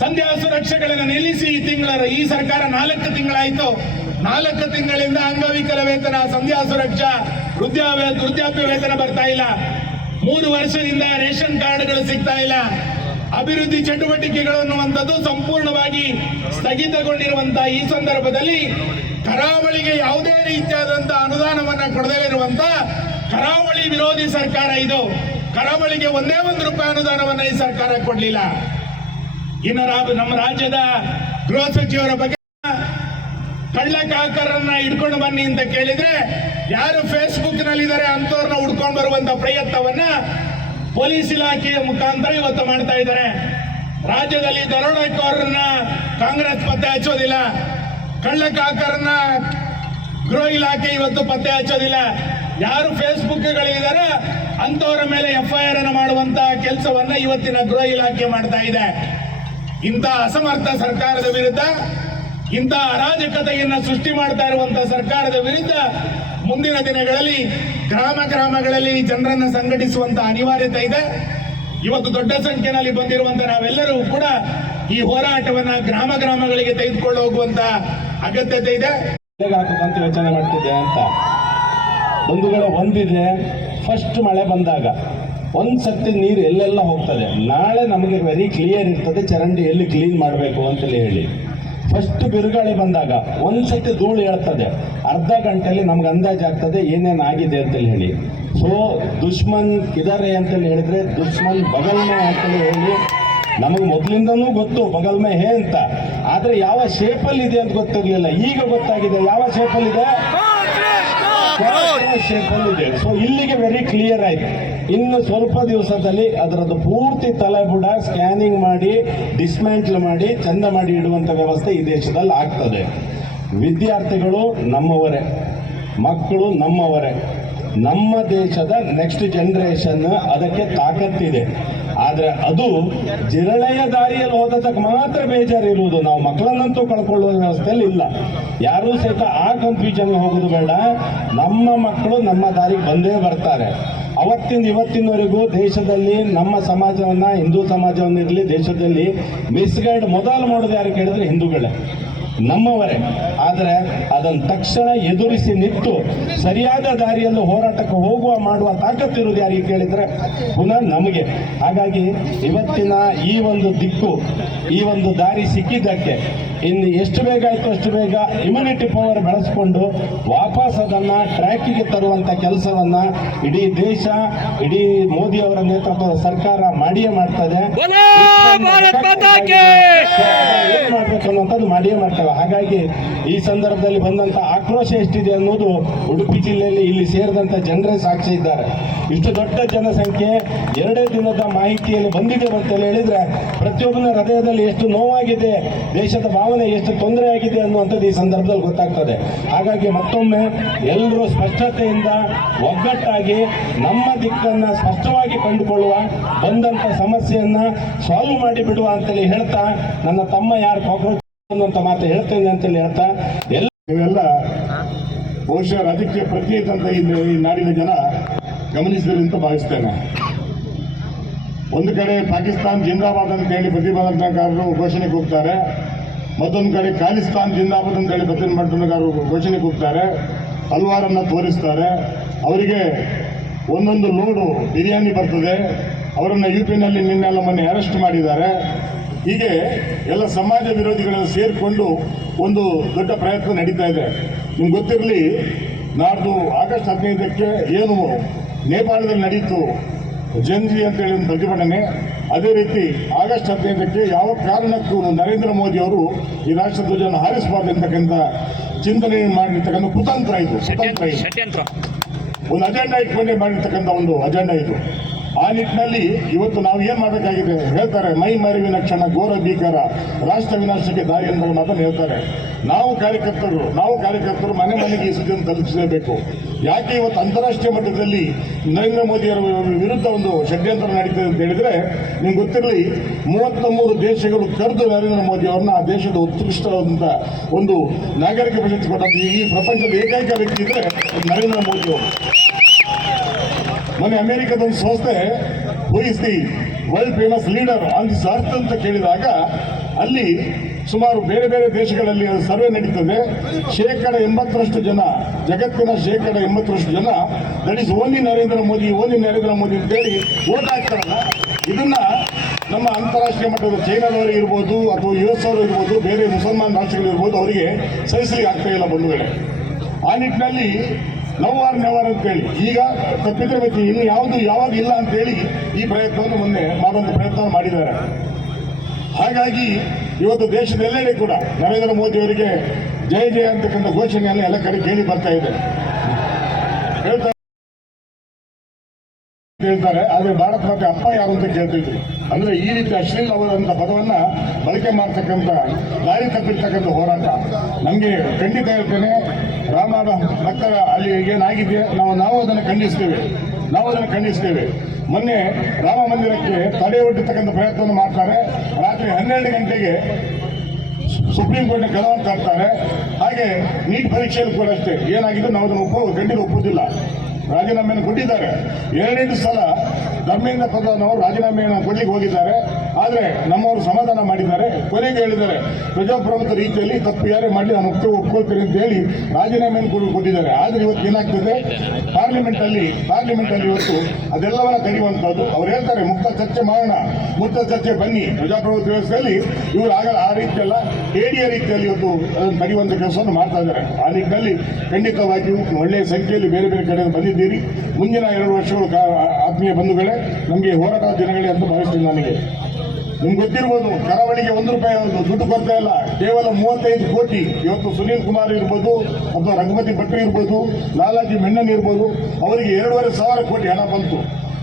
ಸಂಧ್ಯಾ ಸುರಕ್ಷೆಗಳನ್ನು ನಿಲ್ಲಿಸಿ ಈ ಸರ್ಕಾರ 4 ತಿಂಗಳಾಯಿತು. 4 ತಿಂಗಳಿಂದ ಅಂಗವಿಕಲ ವೇತನ, ಸಂಧ್ಯಾ ಸುರಕ್ಷಾ, ವೃದ್ಧಾಪ್ಯ ವೇತನ ಬರ್ತಾ ಇಲ್ಲ. 3 ವರ್ಷದಿಂದ ರೇಷನ್ ಕಾರ್ಡ್ಗಳು ಸಿಗ್ತಾ ಇಲ್ಲ. ಅಭಿವೃದ್ಧಿ ಚಟುವಟಿಕೆಗಳು ಅನ್ನುವಂಥದ್ದು ಸಂಪೂರ್ಣವಾಗಿ ಸ್ಥಗಿತಗೊಂಡಿರುವಂತಹ ಈ ಸಂದರ್ಭದಲ್ಲಿ ಕರಾವಳಿಗೆ ಯಾವುದೇ ರೀತಿಯಾದಂತಹ ಅನುದಾನವನ್ನ ಕೊಡದೇ ಇರುವಂತ ಕರಾವಳಿ ವಿರೋಧಿ ಸರ್ಕಾರ ಇದು. ಕರಾವಳಿಗೆ ಒಂದೇ ₹1 ಅನುದಾನವನ್ನ ಈ ಸರ್ಕಾರ ಕೊಡಲಿಲ್ಲ. ಇನ್ನು ನಮ್ಮ ರಾಜ್ಯದ ಗೃಹ ಸಚಿವರ ಬಗ್ಗೆ ಕಳ್ಳಕಾಕರನ್ನ ಹಿಡ್ಕೊಂಡು ಬನ್ನಿ ಅಂತ ಕೇಳಿದ್ರೆ ಯಾರು ಫೇಸ್ಬುಕ್ ನಲ್ಲಿದ್ದಾರೆ ಅಂತವ್ರನ್ನ ಹುಡ್ಕೊಂಡು ಬರುವಂತ ಪ್ರಯತ್ನವನ್ನ ಪೊಲೀಸ್ ಇಲಾಖೆಯ ಮುಖಾಂತರ ಇವತ್ತು ಮಾಡ್ತಾ ಇದ್ದಾರೆ. ರಾಜ್ಯದಲ್ಲಿ ದರೋಡೆಕೋರರನ್ನ ಕಾಂಗ್ರೆಸ್ ಪತ್ತೆ ಹಚ್ಚೋದಿಲ್ಲ. ಕಳ್ಳಕಾಕರನ್ನ ಗೃಹ ಇಲಾಖೆ ಇವತ್ತು ಪತ್ತೆ ಹಚ್ಚೋದಿಲ್ಲ. ಯಾರು ಫೇಸ್ಬುಕ್ಗಳಿದ್ದಾರೆ ಅಂತವರ ಮೇಲೆ FIR ಅನ್ನು ಮಾಡುವಂತ ಕೆಲಸವನ್ನ ಇವತ್ತಿನ ಗೃಹ ಇಲಾಖೆ ಮಾಡ್ತಾ ಇದೆ. ಇಂಥ ಅಸಮರ್ಥ ಸರ್ಕಾರದ ವಿರುದ್ಧ, ಇಂಥ ಅರಾಜಕತೆಯನ್ನ ಸೃಷ್ಟಿ ಮಾಡ್ತಾ ಇರುವಂತಹ ಸರ್ಕಾರದ ವಿರುದ್ಧ ಮುಂದಿನ ದಿನಗಳಲ್ಲಿ ಗ್ರಾಮಗಳಲ್ಲಿ ಜನರನ್ನ ಸಂಘಟಿಸುವಂತ ಅನಿವಾರ್ಯತೆ ಇದೆ. ಇವತ್ತು ದೊಡ್ಡ ಸಂಖ್ಯೆಯಲ್ಲಿ ಬಂದಿರುವಂತ ನಾವೆಲ್ಲರೂ ಕೂಡ ಈ ಹೋರಾಟವನ್ನ ಗ್ರಾಮಗಳಿಗೆ ತೆಗೆದುಕೊಂಡು ಹೋಗುವಂತ ಅಗತ್ಯತೆ ಇದೆ. ಹಾಕಬೇಕಂತ ಯೋಚನೆ ಮಾಡ್ತಿದ್ದೆ ಅಂತ ಬಂಧುಗಳು. ಒಂದಿದೆ, ಫಸ್ಟ್ ಮಳೆ ಬಂದಾಗ ಒಂದ್ಸತಿ ನೀರು ಎಲ್ಲೆಲ್ಲ ಹೋಗ್ತದೆ. ನಾಳೆ ನಮಗೆ ವೆರಿ ಕ್ಲಿಯರ್ ಇರ್ತದೆ ಚರಂಡಿ ಎಲ್ಲಿ ಕ್ಲೀನ್ ಮಾಡಬೇಕು ಅಂತೇಳಿ ಹೇಳಿ. ಫಸ್ಟ್ ಬಿರುಗಾಳಿ ಬಂದಾಗ ಒಂದ್ಸತಿ ಧೂಳು ಹೇಳ್ತದೆ, ಅರ್ಧ ಗಂಟೆಯಲ್ಲಿ ನಮ್ಗೆ ಅಂದಾಜಾಗ್ತದೆ ಏನೇನು ಆಗಿದೆ ಅಂತೇಳಿ ಹೇಳಿ. ಸೊ ದುಶ್ಮನ್ ಇದಾರೆ ಅಂತೇಳಿ ಹೇಳಿದ್ರೆ ದುಶ್ಮನ್ ಬಗಲ್ ಮೇ ಅಂತೇಳಿ ಹೇಳಿ ನಮಗೆ ಮೊದಲಿಂದನೂ ಗೊತ್ತು ಬಗಲ್ ಮೇ ಹೇ ಅಂತ. ಆ ಆದ್ರೆ ಯಾವ ಶೇಪಲ್ಲಿ ಇದೆ ಅಂತ ಗೊತ್ತಿರಲಿಲ್ಲ. ಈಗ ಗೊತ್ತಾಗಿದೆ ಯಾವ ಶೇಪಲ್ಲಿ ಇದೆ, ಶೇಪಲ್ಲಿ ಇದೆ. ಸೊ ಇಲ್ಲಿಗೆ ವೆರಿ ಕ್ಲಿಯರ್ ಆಯ್ತು. ಇನ್ನು ಸ್ವಲ್ಪ ದಿವಸದಲ್ಲಿ ಅದರದ್ದು ಪೂರ್ತಿ ತಲೆಬುಡ ಸ್ಕ್ಯಾನಿಂಗ್ ಮಾಡಿ ಡಿಸ್ಮ್ಯಾಂಟ್ಲ್ ಮಾಡಿ ಚಂದ ಮಾಡಿ ಇಡುವಂತ ವ್ಯವಸ್ಥೆ ಈ ದೇಶದಲ್ಲಿ ಆಗ್ತದೆ. ವಿದ್ಯಾರ್ಥಿಗಳು ನಮ್ಮವರೇ, ಮಕ್ಕಳು ನಮ್ಮವರೇ. ನಮ್ಮ ದೇಶದ ನೆಕ್ಸ್ಟ್ ಜನರೇಷನ್ ಅದಕ್ಕೆ ತಾಕತ್ತಿದೆ. ಆದ್ರೆ ಅದು ಜಿರಳೆಯ ದಾರಿಯಲ್ಲಿ ಹೋದಕ್ಕೆ ಮಾತ್ರ ಬೇಜಾರಿರುವುದು. ನಾವು ಮಕ್ಕಳನ್ನಂತೂ ಕಳ್ಕೊಳ್ಳುವ ವ್ಯವಸ್ಥೆಯಲ್ಲಿ ಇಲ್ಲ. ಯಾರೂ ಸಹಿತ ಆ ಕನ್ಫ್ಯೂಷನ್ ಹೋಗೋದು ಬೇಡ. ನಮ್ಮ ಮಕ್ಕಳು ನಮ್ಮ ದಾರಿಗೆ ಬಂದೇ ಬರ್ತಾರೆ. ಅವತ್ತಿಂದ ಇವತ್ತಿನವರೆಗೂ ದೇಶದಲ್ಲಿ ನಮ್ಮ ಸಮಾಜವನ್ನ, ಹಿಂದೂ ಸಮಾಜವನ್ನಿರಲಿ, ದೇಶದಲ್ಲಿ ಮಿಸ್ಗೈಡ್ ಮೊದಲು ಮಾಡೋದು ಯಾರು ಕೇಳಿದ್ರೆ ಹಿಂದೂಗಳೇ, ನಮ್ಮವರೇ. ಆದರೆ ಅದನ್ನು ತಕ್ಷಣ ಎದುರಿಸಿ ನಿಂತು ಸರಿಯಾದ ದಾರಿಯಲ್ಲಿ ಹೋರಾಟಕ್ಕೆ ಹೋಗುವ ಮಾಡುವ ತಾಕತ್ತಿರುವುದು ಯಾರಿಗೆ ಕೇಳಿದ್ರೆ ಪುನಃ ನಮಗೆ. ಹಾಗಾಗಿ ಇವತ್ತಿನ ಈ ಒಂದು ದಿಕ್ಕು, ಈ ಒಂದು ದಾರಿ ಸಿಕ್ಕಿದ್ದಕ್ಕೆ ಇನ್ನು ಎಷ್ಟು ಬೇಗ ಆಯಿತು ಅಷ್ಟು ಬೇಗ ಇಮ್ಯುನಿಟಿ ಪವರ್ ಬೆಳೆಸ್ಕೊಂಡು ವಾಪಸ್ ಅದನ್ನು ಟ್ರ್ಯಾಕಿಗೆ ತರುವಂಥ ಕೆಲಸವನ್ನ ಇಡೀ ದೇಶ, ಇಡೀ ಮೋದಿ ಅವರ ನೇತೃತ್ವದ ಸರ್ಕಾರ ಮಾಡಿಯೇ ಮಾಡ್ತದೆ. ಏನ್ ಮಾಡ್ಬೇಕು ಅನ್ನುವಂಥದ್ದು ಮಾಡಿಯೇ ಮಾಡ್ತವೆ. ಹಾಗಾಗಿ ಈ ಸಂದರ್ಭದಲ್ಲಿ ಬಂದಂತ ಆಕ್ರೋಶ ಎಷ್ಟಿದೆ ಅನ್ನೋದು ಉಡುಪಿ ಜಿಲ್ಲೆಯಲ್ಲಿ ಇಲ್ಲಿ ಸೇರಿದಂತ ಜನರೇ ಸಾಕ್ಷಿ ಇದ್ದಾರೆ. ಇಷ್ಟು ದೊಡ್ಡ ಜನಸಂಖ್ಯೆ 2 ದಿನದ ಮಾಹಿತಿಯಲ್ಲಿ ಬಂದಿದೆ ಅಂತ ಹೇಳಿದ್ರೆ ಪ್ರತಿಯೊಬ್ಬನ ಹೃದಯದಲ್ಲಿ ಎಷ್ಟು ನೋವಾಗಿದೆ, ದೇಶದ ಭಾವನೆ ಎಷ್ಟು ತೊಂದರೆ ಆಗಿದೆ ಅನ್ನುವಂಥದ್ದು ಈ ಸಂದರ್ಭದಲ್ಲಿ ಗೊತ್ತಾಗ್ತದೆ. ಹಾಗಾಗಿ ಮತ್ತೊಮ್ಮೆ ಎಲ್ಲರೂ ಸ್ಪಷ್ಟತೆಯಿಂದ ಒಗ್ಗಟ್ಟಾಗಿ ನಮ್ಮ ದಿಕ್ಕನ್ನ ಸ್ಪಷ್ಟವಾಗಿ ಕಂಡುಕೊಳ್ಳುವ, ಬಂದಂತ ಸಮಸ್ಯೆಯನ್ನ ಸಾಲ್ವ್ ಮಾಡಿ ಬಿಡುವ ಅಂತೇಳಿ ಹೇಳ್ತಾ, ನನ್ನ ತಮ್ಮ ಯಾರು ಕಾಕ್ರೋಚ್ ಅನ್ನುವಂಥ ಮಾತು ಹೇಳ್ತೇನೆ ಅಂತೇಳಿ ಹೇಳ್ತಾ ಇವೆಲ್ಲ ಬಹುಶಃ ರಾಜಕೀಯ ಪ್ರತ್ಯೇಕ ಅಂತ ಈ ನಾಡಿನ ಜನ ಗಮನಿಸಿದ್ರು ಅಂತ ಭಾವಿಸ್ತೇನೆ. ಒಂದು ಕಡೆ ಪಾಕಿಸ್ತಾನ್ ಜಿಂದಾಬಾದ್ ಅಂತ ಹೇಳಿ ಪ್ರತಿಭಟನಾಕಾರರು ಘೋಷಣೆ ಕೂಗ್ತಾರೆ, ಮತ್ತೊಂದು ಕಡೆ ಖಾಲಿಸ್ತಾನ್ ಜಿಂದಾಬಾದ್ ಅಂತ ಹೇಳಿ ಪ್ರತಿಭಟನಾಕಾರರು ಘೋಷಣೆ ಕೂಗ್ತಾರೆ, ಹಲ್ವಾರನ್ನ ತೋರಿಸ್ತಾರೆ. ಅವರಿಗೆ ಒಂದೊಂದು ಲೋಡು ಬಿರಿಯಾನಿ ಬರ್ತದೆ. ಅವರನ್ನು ಯುಪಿನಲ್ಲಿ ನಿನ್ನೆಲ್ಲ ಮೊನ್ನೆ ಅರೆಸ್ಟ್ ಮಾಡಿದ್ದಾರೆ. ಹೀಗೆ ಎಲ್ಲ ಸಮಾಜ ವಿರೋಧಿಗಳನ್ನು ಸೇರಿಕೊಂಡು ಒಂದು ದೊಡ್ಡ ಪ್ರಯತ್ನ ನಡೀತಾ ಇದೆ. ನಿಮ್ಗೆ ಗೊತ್ತಿರಲಿ, ನಾಡ್ದು ಆಗಸ್ಟ್ 15ಕ್ಕೆ ಏನು ನೇಪಾಳದಲ್ಲಿ ನಡೀತು ಜಂಜಿ ಅಂತೇಳಿ ಒಂದು ಪ್ರತಿಭಟನೆ, ಅದೇ ರೀತಿ ಆಗಸ್ಟ್ 15ಕ್ಕೆ ಯಾವ ಕಾರಣಕ್ಕೂ ನರೇಂದ್ರ ಮೋದಿ ಅವರು ಈ ರಾಷ್ಟ್ರಧ್ವಜವನ್ನು ಹಾರಿಸಬಾರ್ದು ಅಂತಕ್ಕಂಥ ಚಿಂತನೆ ಮಾಡಿರ್ತಕ್ಕಂಥ ಕುತಂತ್ರ ಇದು. ಒಂದು ಅಜೆಂಡಾ ಇಟ್ಕೊಂಡೇ ಮಾಡಿರ್ತಕ್ಕಂಥ ಒಂದು ಅಜೆಂಡಾ ಇದು. ಆ ನಿಟ್ಟಿನಲ್ಲಿ ಇವತ್ತು ನಾವು ಏನು ಮಾಡಬೇಕಾಗಿದೆ ಹೇಳ್ತಾರೆ, ಮೈ ಮರಿವಿನ ಕ್ಷಣ ಘೋರ ಭೀಕರ, ರಾಷ್ಟ್ರ ವಿನಾಶಕ್ಕೆ ದಾರಿ ಅಂತ ಮಾತನ್ನು ಹೇಳ್ತಾರೆ. ನಾವು ಕಾರ್ಯಕರ್ತರು ಮನೆ ಮನೆಗೆ ಈ ಸುದ್ದಿಯನ್ನು ತಲುಪಿಸಲೇಬೇಕು. ಯಾಕೆ ಇವತ್ತು ಅಂತಾರಾಷ್ಟ್ರೀಯ ಮಟ್ಟದಲ್ಲಿ ನರೇಂದ್ರ ಮೋದಿಯವರ ವಿರುದ್ಧ ಒಂದು ಷಡ್ಯಂತ್ರ ನಡೀತದೆ ಅಂತ ಹೇಳಿದ್ರೆ, ನಿಮ್ಗೆ ಗೊತ್ತಿರಲಿ, 33 ದೇಶಗಳು ಕರೆದು ನರೇಂದ್ರ ಮೋದಿ ಅವ್ರನ್ನ ಆ ದೇಶದ ಉತ್ಕೃಷ್ಟವಾದಂಥ ಒಂದು ನಾಗರಿಕ ಪ್ರಶಸ್ತಿ ಕೊಟ್ಟಂತ ಈ ಪ್ರಪಂಚದ ಏಕೈಕ ವ್ಯಕ್ತಿ ಇದ್ರೆ ನರೇಂದ್ರ ಮೋದಿ ಅವರು. ಮೊನ್ನೆ ಅಮೆರಿಕದ ಒಂದು ಸಂಸ್ಥೆ who is the world famous leader on this earth ಅಂತ ಕೇಳಿದಾಗ ಅಲ್ಲಿ ಸುಮಾರು ಬೇರೆ ಬೇರೆ ದೇಶಗಳಲ್ಲಿ ಸರ್ವೆ ನಡೀತದೆ. 80% ಜನ, ಜಗತ್ತಿನ 80% ಜನ that is only Narendra Modi ಅಂತೇಳಿ ವೋಟ್ ಹಾಕ್ತಾರಲ್ಲ. ಇದನ್ನ ನಮ್ಮ ಅಂತಾರಾಷ್ಟ್ರೀಯ ಮಟ್ಟದ ಚೈನಾದವರು ಇರ್ಬೋದು ಅಥವಾ US ಅವರು ಇರ್ಬೋದು, ಬೇರೆ ಮುಸಲ್ಮಾನ್ ರಾಷ್ಟ್ರಗಳಿರ್ಬೋದು, ಅವರಿಗೆ ಸಹಿಸಲಿಕ್ಕೆ ಆಗ್ತಾ ಇಲ್ಲ ಬಂಧುಗಳೇ. ಆ ನಿಟ್ಟಿನಲ್ಲಿ ನವ್ ಆರ್ ನೆವರ್ ಅಂತೇಳಿ ಈಗ ತಪ್ಪಿದ್ರೆ ಬೇಕು, ಇನ್ನು ಯಾವುದು ಯಾವಾಗ ಇಲ್ಲ ಅಂತೇಳಿ ಈ ಪ್ರಯತ್ನವನ್ನು ಮೊನ್ನೆ ಮಾಡುವಂಥ ಪ್ರಯತ್ನ ಮಾಡಿದ್ದಾರೆ. ಹಾಗಾಗಿ ಇವತ್ತು ದೇಶದ ಎಲ್ಲೆಡೆ ಕೂಡ ನರೇಂದ್ರ ಮೋದಿ ಅವರಿಗೆ ಜಯ ಜಯ ಅಂತಕ್ಕಂಥ ಘೋಷಣೆಯನ್ನು ಎಲ್ಲ ಕಡೆ ಕೇಳಿ ಬರ್ತಾ ಇದೆ. ಹೇಳ್ತಾರೆ, ಆದರೆ ಭಾರತ ಮಾತೆ ಅಪ್ಪ ಯಾರು ಅಂತ ಕೇಳ್ತಿದ್ರು. ಅಂದ್ರೆ ಈ ರೀತಿ ಅಶ್ಲೀಲವಾದಂಥ ಪದವನ್ನ ಬಳಕೆ ಮಾಡ್ತಕ್ಕಂಥ, ದಾರಿ ತಪ್ಪಿರ್ತಕ್ಕಂಥ ಹೋರಾಟ ನಮಗೆ ಖಂಡಿತ ಹೇಳ್ತೇನೆ. ರಾಮನ ಭಕ್ತರ ಅಲ್ಲಿ ಏನಾಗಿದೆ ನಾವು ಅದನ್ನು ಖಂಡಿಸ್ತೇವೆ. ಮೊನ್ನೆ ರಾಮ ಮಂದಿರಕ್ಕೆ ತಡೆ ಒಡ್ಡತಕ್ಕಂಥ ಪ್ರಯತ್ನವನ್ನು ಮಾಡ್ತಾರೆ. ರಾತ್ರಿ 12 ಗಂಟೆಗೆ ಸುಪ್ರೀಂ ಕೋರ್ಟ್ನ ಕಲವನ್ನು ತರ್ತಾರೆ. ಹಾಗೆ ನೀಟ್ ಪರೀಕ್ಷೆಯಲ್ಲಿ ಕೂಡ ಅಷ್ಟೇ ಏನಾಗಿದೆ, ನಾವು ಅದನ್ನು ಖಂಡಿತ ಒಪ್ಪುವುದಿಲ್ಲ. ರಾಜೀನಾಮೆಯನ್ನು ಕೊಟ್ಟಿದ್ದಾರೆ. 2 ಸಲ ಧರ್ಮೇಂದ್ರ ಪ್ರಧಾನ್ ಅವರು ರಾಜೀನಾಮೆಯನ್ನು ಕೊಡ್ಲಿಕ್ಕೆ ಹೋಗಿದ್ದಾರೆ. ಆದರೆ ನಮ್ಮವರು ಸಮಾಧಾನ ಮಾಡಿದ್ದಾರೆ. ಕೊನೆಗೆ ಹೇಳಿದ್ದಾರೆ, ಪ್ರಜಾಪ್ರಭುತ್ವ ರೀತಿಯಲ್ಲಿ ತಪ್ಪು ಯಾರೇ ಮಾಡಲಿ ನಾನು ಒಪ್ಕೊಳ್ತೇನೆ ಅಂತ ಹೇಳಿ ರಾಜೀನಾಮೆಯನ್ನು ಕೊಟ್ಟಿದ್ದಾರೆ. ಆದರೆ ಇವತ್ತು ಏನಾಗ್ತದೆ, ಪಾರ್ಲಿಮೆಂಟ್ ಅಲ್ಲಿ ಇವತ್ತು ಅದೆಲ್ಲವನ್ನ ಕರೆಯುವಂಥದ್ದು. ಅವ್ರು ಹೇಳ್ತಾರೆ, ಮುಕ್ತ ಚರ್ಚೆ ಮಾಡೋಣ, ಮುಕ್ತ ಚರ್ಚೆ ಬನ್ನಿ. ಪ್ರಜಾಪ್ರಭುತ್ವ ವ್ಯವಸ್ಥೆಯಲ್ಲಿ ಇವರು ಆಗಲ್ಲ, ಆ ರೀತಿಯಲ್ಲ, ಹೇಡಿಯ ರೀತಿಯಲ್ಲಿ ಇವತ್ತು ಅದನ್ನು ಕರೆಯುವಂಥ ಕೆಲಸವನ್ನು ಮಾಡ್ತಾ ಇದ್ದಾರೆ. ಆ ನಿಟ್ಟಿನಲ್ಲಿ ಖಂಡಿತವಾಗಿಯೂ ಒಳ್ಳೆಯ ಸಂಖ್ಯೆಯಲ್ಲಿ ಬೇರೆ ಬೇರೆ ಕಡೆ ಬಂದಿದ್ದೀರಿ. ಮುಂದಿನ 2 ವರ್ಷಗಳು ಆತ್ಮೀಯ ಬಂಧುಗಳೇ, ನಮಗೆ ಹೋರಾಟ ದಿನಗಳೇ ಅಂತ ಭಾವಿಸ್ತೀನಿ. ನನಗೆ ನಿಮ್ಗೆ ಗೊತ್ತಿರ್ಬೋದು, ಕರಾವಳಿಗೆ ₹1 ದುಡ್ಡು ಕೊಡ್ತಾ ಇಲ್ಲ, ಕೇವಲ 35 ಕೋಟಿ. ಇವತ್ತು ಸುನೀಲ್ ಕುಮಾರ್ ಇರ್ಬೋದು ಅಥವಾ ರಘುಪತಿ ಭಟ್ರು ಇರ್ಬೋದು, ಲಾಲಾಜಿ ಮೆಣ್ಣನ್ ಇರ್ಬೋದು, ಅವರಿಗೆ 2,500 ಕೋಟಿ ಹಣ ಬಂತು.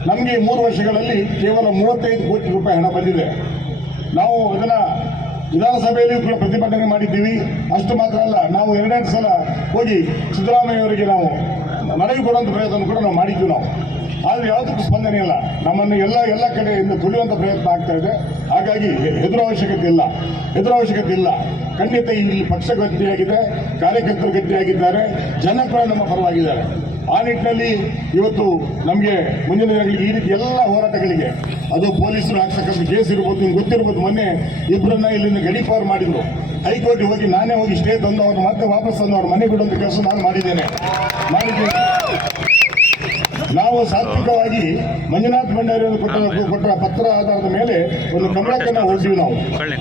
ನಮಗೆ 3 ವರ್ಷಗಳಲ್ಲಿ ಕೇವಲ ₹35 ಕೋಟಿ ಹಣ ಬಂದಿದೆ. ನಾವು ಅದನ್ನ ವಿಧಾನಸಭೆಯಲ್ಲಿಯೂ ಕೂಡ ಪ್ರತಿಭಟನೆ ಮಾಡಿದ್ದೀವಿ. ಅಷ್ಟು ಮಾತ್ರ ಅಲ್ಲ, ನಾವು 2 ಸಲ ಹೋಗಿ ಸಿದ್ದರಾಮಯ್ಯ ಅವರಿಗೆ ನಾವು ಮನವಿ ಕೊಡುವಂಥ ಪ್ರಯತ್ನ ಕೂಡ ನಾವು ಮಾಡಿದ್ವಿ ನಾವು. ಆದರೆ ಯಾವುದಕ್ಕೂ ಸ್ಪಂದನೆ ಇಲ್ಲ. ನಮ್ಮನ್ನು ಎಲ್ಲ ಕಡೆಯಿಂದ ತುಳಿಯುವಂಥ ಪ್ರಯತ್ನ ಆಗ್ತಾ ಇದೆ. ಹಾಗಾಗಿ ಹೆದರೋ ಅವಶ್ಯಕತೆ ಇಲ್ಲ. ಖಂಡಿತ ಇಲ್ಲಿ ಪಕ್ಷ ಗಟ್ಟಿಯಾಗಿದೆ, ಕಾರ್ಯಕರ್ತರು ಗಟ್ಟಿಯಾಗಿದ್ದಾರೆ, ಜನ ಕೂಡ ನಮ್ಮ ಪರವಾಗಿದ್ದಾರೆ. ಆ ನಿಟ್ಟಿನಲ್ಲಿ ಇವತ್ತು ನಮಗೆ ಮುಂದಿನ ದಿನಗಳಿಗೆ ಈ ರೀತಿ ಎಲ್ಲ ಹೋರಾಟಗಳಿಗೆ ಅದು ಪೊಲೀಸರು ಹಾಕ್ತಕ್ಕಂಥ ಕೇಸ್ ಇರ್ಬೋದು, ನಿಮ್ಗೆ ಗೊತ್ತಿರ್ಬೋದು. ಮೊನ್ನೆ ಇಬ್ಬರನ್ನ ಇಲ್ಲಿಂದ ಗಡೀಪಾರು ಮಾಡಿದ್ರು. ಹೈಕೋರ್ಟ್ಗೆ ಹೋಗಿ ನಾನೇ ಹೋಗಿ ಸ್ಟೇ ತಂದು ಅವ್ರು ಮತ್ತೆ ವಾಪಸ್ ತಂದು ಅವ್ರ ಮನೆಗೆ ಬಿಡುವಂಥ ಕೆಲಸ ನಾನು ಮಾಡಿದ್ದೇನೆ. ನಾವು ಸಾತ್ವಿಕವಾಗಿ ಮಂಜುನಾಥ್ ಭಂಡಾರಿ ಕೊಟ್ಟ ಪತ್ರ ಆಧಾರದ ಮೇಲೆ ಒಂದು ಕಂಬಳಕ್ಕನ್ನ ಹೊರಟಿವಿ. ನಾವು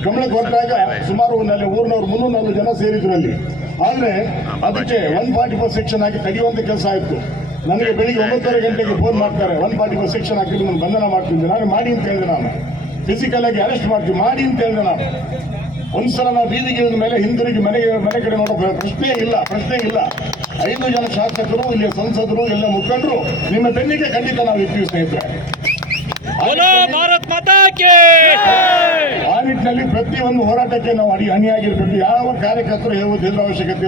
ಕಂಬಳಕ್ಕೆ ಹೊರಟಾಗ ಸುಮಾರು ಅಲ್ಲಿ ಊರಿನವರು 300 ಜನ ಸೇರಿದ್ರು ಅಲ್ಲಿ. ಆದರೆ ಅದಕ್ಕೆ 144 ಸೆಕ್ಷನ್ ಹಾಕಿ ತೆಗೆಯುವಂತ ಕೆಲಸ ಆಯಿತು. ನನಗೆ ಬೆಳಿಗ್ಗೆ 9:30 ಗಂಟೆಗೆ ಫೋನ್ ಮಾಡ್ತಾರೆ, 144 ಸೆಕ್ಷನ್ ಹಾಕಿದ್ರೆ ನಾನು ಬಂಧನ ಮಾಡ್ತಿದ್ದೆ. ನಾನು ಮಾಡಿ ಅಂತ ಹೇಳಿದೆ, ನಾನು ಫಿಸಿಕಲ್ ಆಗಿ ಅರೆಸ್ಟ್ ಮಾಡ್ತೀವಿ ಮಾಡಿ ಅಂತ ಹೇಳಿದೆ. ನಾನು ಒಂದ್ಸಲ ನಾವು ಬೀದಿಗೆ ಇಳಿದ ಮೇಲೆ ಹಿಂದಿರುಗಿ ಮನೆ ಕಡೆ ನೋಡೋ ಪ್ರಶ್ನೆ ಇಲ್ಲ. 5 ಜನ ಶಾಸಕರು, ಇಲ್ಲಿಯ ಸಂಸದರು, ಎಲ್ಲ ಮುಖಂಡರು ನಿಮ್ಮ ಬೆನ್ನಿಗೆ ಖಂಡಿತ ನಾವು ಇರ್ತೀವಿ ಸ್ನೇಹಿತರೆ. ಆ ನಿಟ್ಟಿನಲ್ಲಿ ಪ್ರತಿಯೊಂದು ಹೋರಾಟಕ್ಕೆ ನಾವು ಅಣಿಯಾಗಿರ್ಬೇಕು. ಯಾವ ಕಾರ್ಯಕರ್ತರು ಹೆದರೋ ಅವಶ್ಯಕತೆ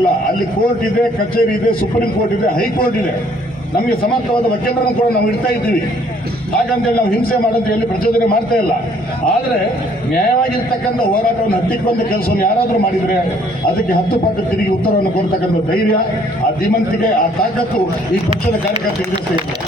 ಇಲ್ಲ. ಅಲ್ಲಿ ಕೋರ್ಟ್ ಇದೆ, ಕಚೇರಿ ಇದೆ, ಸುಪ್ರೀಂ ಕೋರ್ಟ್ ಇದೆ, ಹೈಕೋರ್ಟ್ ಇದೆ. ನಮಗೆ ಸಮರ್ಥವಾದ ವಕೀಲರನ್ನು ಕೂಡ ನಾವು ಇಡ್ತಾ ಇದ್ದೀವಿ. ಹಾಗಂತೇಳಿ ನಾವು ಹಿಂಸೆ ಮಾಡಂತ ಎಲ್ಲಿ ಪ್ರಚೋದನೆ ಮಾಡ್ತಾ ಇಲ್ಲ. ಆದರೆ ನ್ಯಾಯವಾಗಿರ್ತಕ್ಕಂಥ ಹೋರಾಟವನ್ನು ಹತ್ತಿಕ್ಕುವಂಥ ಕೆಲಸವನ್ನು ಯಾರಾದರೂ ಮಾಡಿದರೆ ಅದಕ್ಕೆ 10 ಪಟ್ಟು ತಿರುಗಿ ಉತ್ತರವನ್ನು ಕೊಡ್ತಕ್ಕಂಥ ಧೈರ್ಯ, ಆ ಧೀಮಂತಿಕೆ, ಆ ತಾಕತ್ತು ಈ ಪಕ್ಷದ ಕಾರ್ಯಕರ್ತರಿಗೆ ಇದೆ.